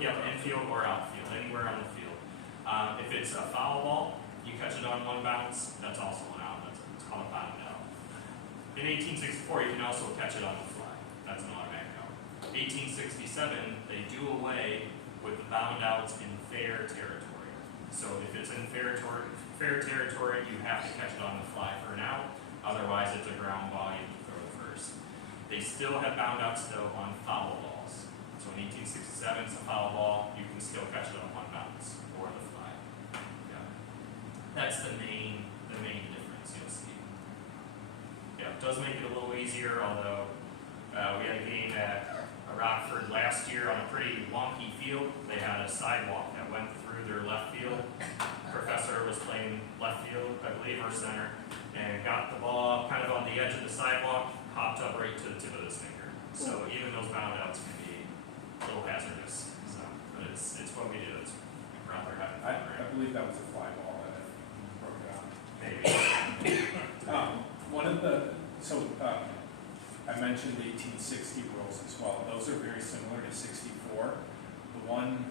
Infield or outfield, anywhere on the field. If it's a foul ball, you catch it on one bounce, that's also an out. It's called a bound out. In 1864, you can also catch it on the fly. That's an automatic out. 1867, they do away with the bound outs in fair territory. So if it's in fair territory, you have to catch it on the fly for an out. Otherwise, it's a ground ball, you have to throw it first. They still have bound outs though on foul balls. So in 1867, it's a foul ball, you can still catch it on one bounce or the fly. Yeah. That's the main difference you'll see. Yeah, it does make it a little easier, although we had a game at Rockford last year on a pretty wonky field. They had a sidewalk that went through their left field. Professor was playing left field, I believe, or center, and got the ball kind of on the edge of the sidewalk, hopped up right to the tip of his finger. So even those bound outs can be a little hazardous. So, but it's what we do. It's we're out there having fun, I right? believe that was a fly ball that broke it out. Maybe. One of the, I mentioned the 1860 rules as well. Those are very similar to 64. The one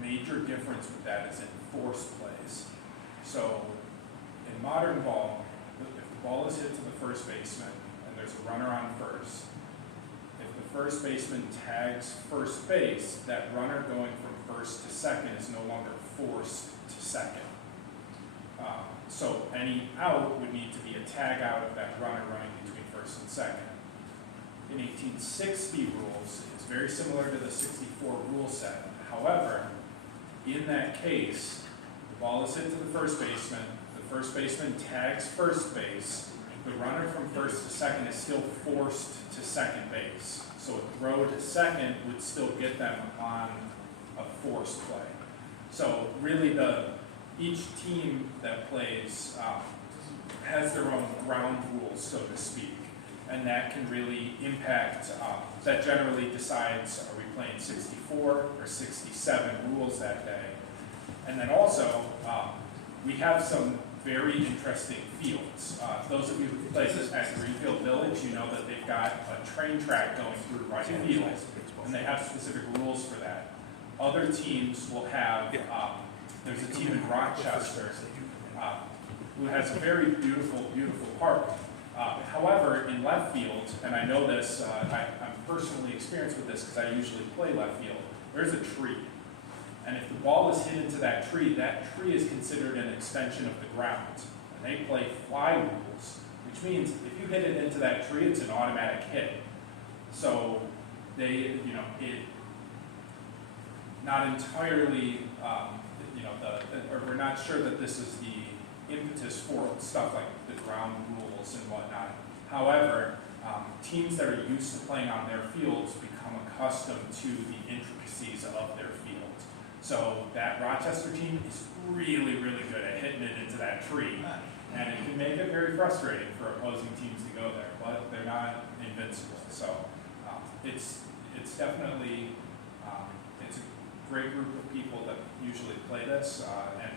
major difference with that is in force plays. So in modern ball, if the ball is hit to the first baseman and there's a runner on first, if the first baseman tags first base, that runner going from first to second is no longer forced to second. So any out would need to be a tag out of that runner running between first and second. In 1860 rules, it's very similar to the 64 rule set. However, in that case, the ball is hit to the first baseman tags first base, the runner from first to second is still forced to second base. So a throw to second would still get them on a forced play. So really each team that plays has their own ground rules, so to speak. And that can really impact, that generally decides, are we playing 64 or 67 rules that day? And then also, we have some very interesting fields. Those of you who play this at Greenfield Village, you know that they've got a train track going through right field, and they have specific rules for that. Other teams will have, there's a team in Rochester who has a very beautiful, beautiful park. However, in left field, and I know this, I'm personally experienced with this because I usually play left field, there's a tree. And if the ball is hit into that tree is considered an extension of the ground. And they play fly rules, which means if you hit it into that tree, it's an automatic hit. So they, not entirely, or we're not sure that this is the impetus for stuff like the ground rules and whatnot. However, teams that are used to playing on their fields become accustomed to the intricacies of their field. So that Rochester team is really, really good at hitting it into that tree. And it can make it very frustrating for opposing teams to go there, but they're not invincible. So it's definitely, it's a great group of people that usually play this. And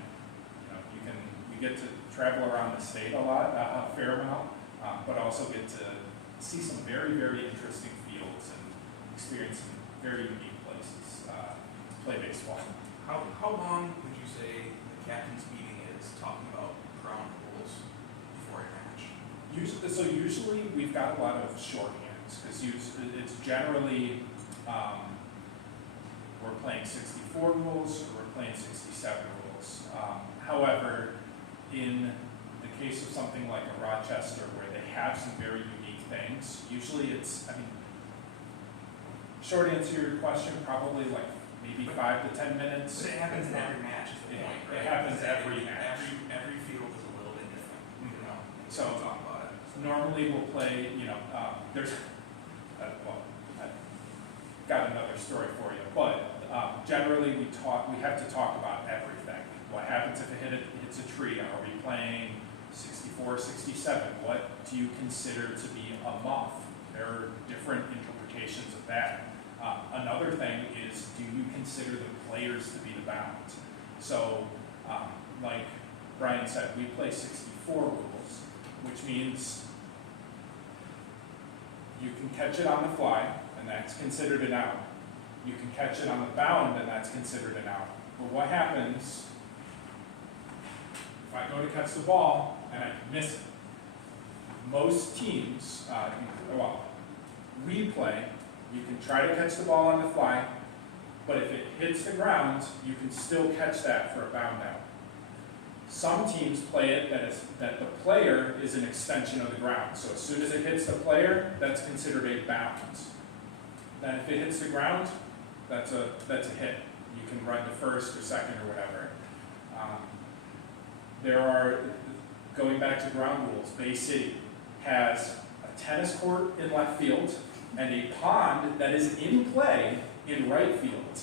you get to travel around the state a fair amount, but also get to see some very, very interesting fields and experience some very unique places to play baseball. How long would you say the captain's meeting is talking about ground rules before a match? Usually we've got a lot of shorthands because it's generally we're playing 64 rules or we're playing 67 rules. However, in the case of something like a Rochester where they have some very unique things, usually short answer to your question, probably like maybe 5 to 10 minutes. But it happens in every match is the point, right? It happens every match. Every field is a little bit different, So we'll talk about it. normally we'll play, there's, well, I've got another story for you, but generally we have to talk about everything. What happens if it hits a tree? Are we playing 64, 67? What do you consider to be a muff? There are different interpretations of that. Another thing is, do you consider the players to be the bound? So, like Brian said, we play 64 rules, which means you can catch it on the fly, and that's considered an out. You can catch it on the bound, and that's considered an out. But what happens if I go to catch the ball and I miss it? Most teams, we play, you can try to catch the ball on the fly, but if it hits the ground, you can still catch that for a bound out. Some teams play it that the player is an extension of the ground. So as soon as it hits the player, that's considered a bound. Then if it hits the ground, that's a hit. You can run to first or second or whatever. Going back to ground rules, Bay City has a tennis court in left field and a pond that is in play in right field.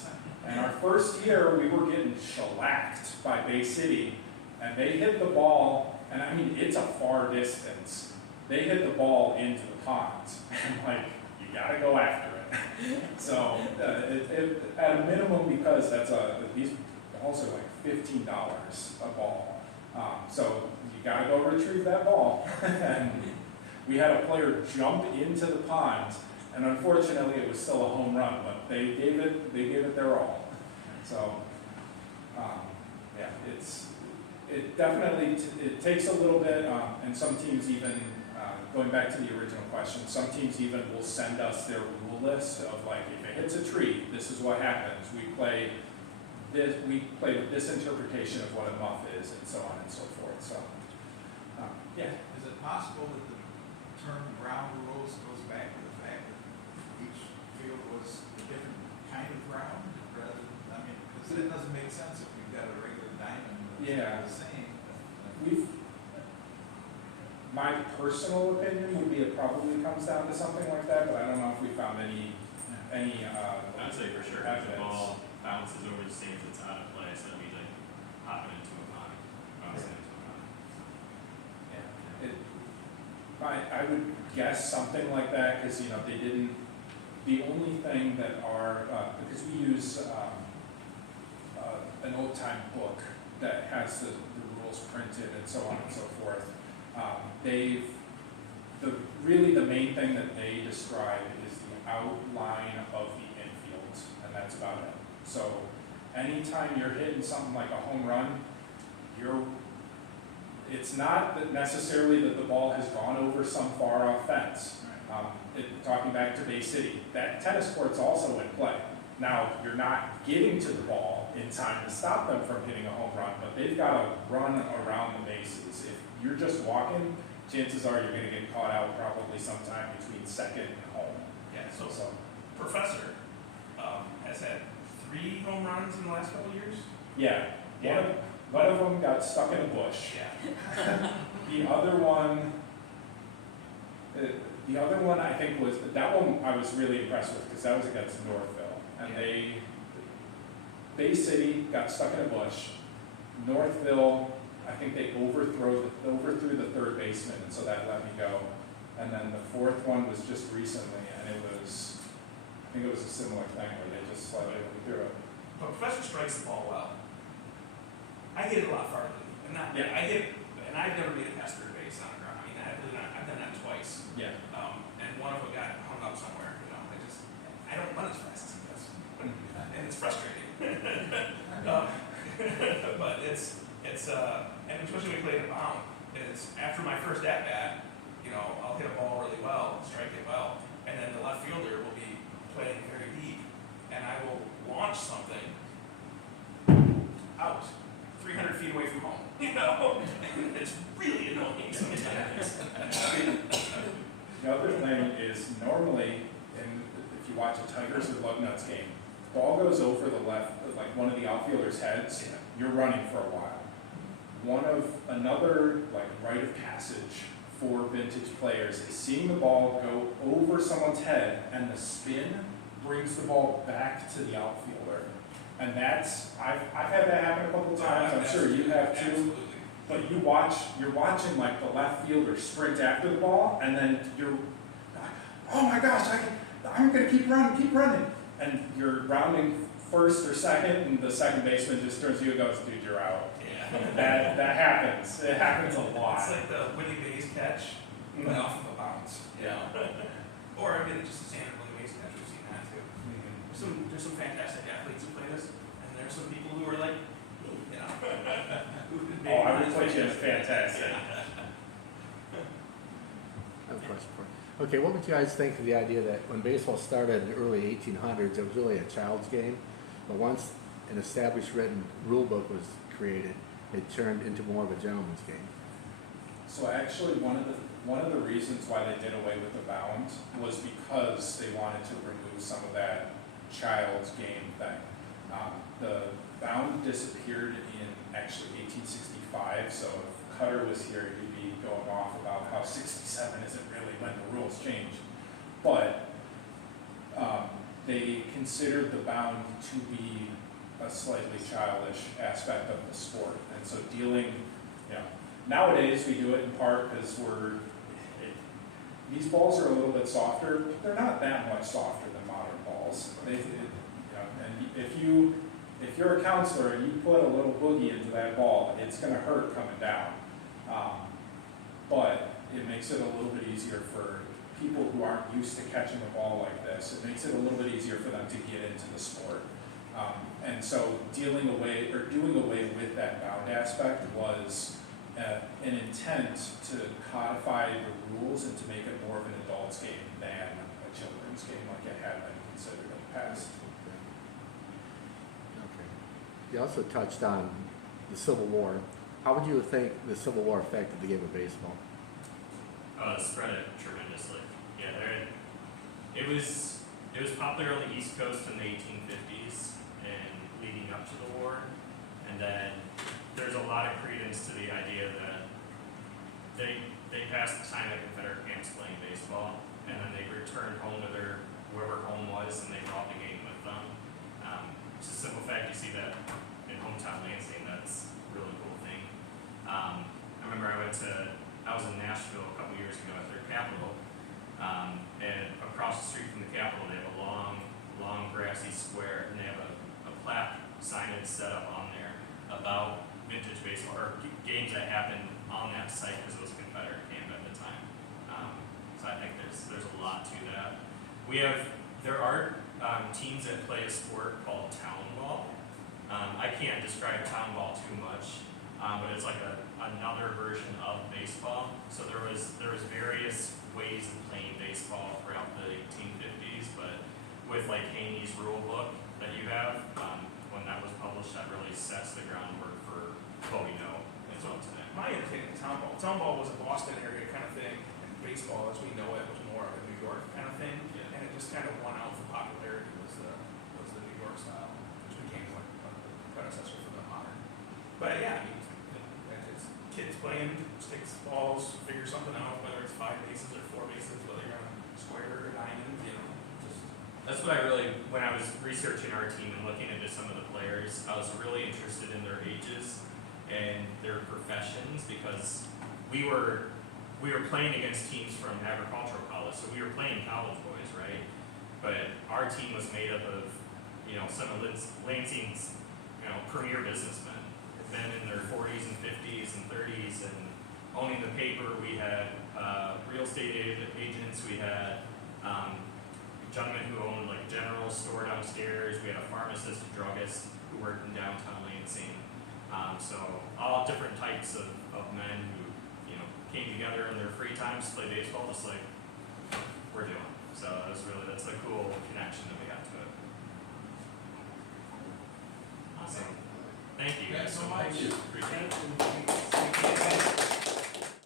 And our first year, we were getting shellacked by Bay City, and they hit the ball, and I mean, it's a far distance. They hit the ball into the pond, and you gotta go after it. So, at a minimum, because these balls are $15 a ball. So, you gotta go retrieve that ball. And we had a player jump into the pond, and unfortunately it was still a home run, but they gave it their all. So, it definitely takes a little bit, and some teams even, going back to the original question, some teams even will send us their rule list of if it hits a tree, this is what happens. We play we play with this interpretation of what a muff is, and so on and so forth. So, yeah. Is it possible that the term ground rules goes back to the fact that each field was a different kind of ground rather than, I mean, because it doesn't make sense if you've got a regular diamond that's Yeah. the same. My personal opinion would be it probably comes down to something like that, but I don't know if we found any I'd say for sure, if the evidence. ball bounces over the seams, it's out of play, so that means like hopping into a pond, bouncing into a pond. I would guess something like that, because, they didn't, the only thing that because we use an old time book that has the rules printed and so on and so forth. Really the main thing that they describe is the outline of the infield, and that's about it. So anytime you're hitting something like a home run, it's not that necessarily that the ball has gone over some far off fence. Talking back to Bay City, that tennis court's also in play. Now, you're not getting to the ball in time to stop them from hitting a home run, but they've got to run around the bases. If you're just walking, chances are you're going to get caught out probably sometime between second and home. Yeah, so Professor has had 3 home runs in the last couple of years. Yeah. One of them got stuck in a bush. Yeah. The other one I think was, that one I was really impressed with because that was against Northville. And Bay City got stuck in a bush. Northville, I think they overthrew the third baseman, and so that let me go. And then the fourth one was just recently, and I think it was a similar thing where they just slightly overthrew it. But Professor strikes the ball well. I hit it a lot farther than you. And I've never made it past third base on a ground. I mean, I've done that twice. Yeah. And one of them got hung up somewhere. I don't run as fast as he does, and it's frustrating. But it's and especially when we play the mound, is after my first at bat, I'll hit a ball really well, strike it well, and then the left fielder will be playing very deep, and I will launch something out 300 feet away from home. It's really annoying sometimes. The other thing is normally, if you watch a Tigers or Lugnuts game, the ball goes over the left, like one of the outfielders' heads. Yeah. You're running for a while. Another rite of passage for vintage players is seeing the ball go over someone's head, and the spin brings the ball back to the outfielder. And I've had that happen a couple times. I'm sure you have too. Absolutely. But you're watching the left fielder sprint after the ball, and then you're, oh my gosh, I'm gonna keep running. And you're rounding first or second, and the second baseman just turns to you and goes, dude, you're out. Yeah. That happens. It happens a lot. It's like the Willie Mays catch, but off of a bounce. Or just a standard Willie Mays catch. We've seen that too. There's some fantastic athletes who play this, and there's some people who are like, Oh, I would put you in fantastic. I have a question for you. Okay, what would you guys think of the idea that when baseball started in the early 1800s, it was really a child's game, but once an established written rule book was created, it turned into more of a gentleman's game? So actually, one of the reasons why they did away with the bound was because they wanted to remove some of that child's game thing. The bound disappeared in actually 1865, so if Cutter was here, he'd be going off about how 67 isn't really when the rules changed. But they considered the bound to be a slightly childish aspect of the sport. And so nowadays we do it in part because these balls are a little bit softer, but they're not that much softer than modern balls. And if you're a counselor and you put a little boogie into that ball, it's going to hurt coming down. But it makes it a little bit easier for people who aren't used to catching a ball like this. It makes it a little bit easier for them to get into the sport. And so doing away with that bound aspect was an intent to codify the rules and to make it more of an adult's game than a children's game like it had been considered in the past. Okay. You also touched on the Civil War. How would you think the Civil War affected the game of baseball? Spread it tremendously. Yeah, it was popular on the East Coast in the 1850s and leading up to the war, and then there's a lot of credence to the idea that they passed the time at Confederate camps playing baseball, and then they returned home to wherever home was, and they brought the game with them. It's a simple fact. You see that in hometown Lansing. That's a really cool thing. I remember I was in Nashville a couple years ago at their Capitol, and across the street from the Capitol they have a long grassy square, and they have a plaque signage set up on there about vintage baseball or games that happened on that site because it was a Confederate camp at the time. So I think there's a lot to that. There are teams that play a sport called town ball. I can't describe town ball too much, but it's like another version of baseball. So there was various ways of playing baseball throughout the 1850s, but with like Haney's rule book that you have, when that was published, that really sets the groundwork for what we know as well today. My understanding of town ball was a Boston area kind of thing, and baseball, as we know it, was more of a New York kind of thing, Yeah. and it just kind of won out for popularity was the New York style, which became like a predecessor for the modern. But yeah, I mean, it's kids playing, sticks, balls, figure something out, whether it's 5 bases or 4 bases, whether you're on a square or diamond, just That's what when I was researching our team and looking into some of the players, I was really interested in their ages and their professions because we were playing against teams from agricultural college, so we were playing college boys, right? But our team was made up of, some of Lansing's, premier businessmen, men in their 40s and 50s and 30s and owning the paper. We had real estate agents, we had gentlemen who owned like general store downstairs, we had a pharmacist, a druggist who worked in downtown Lansing. So all different types of men who, came together in their free times to play baseball just like we're doing. So that's a cool connection that we have to it. Awesome. Thank you guys so much. Appreciate it.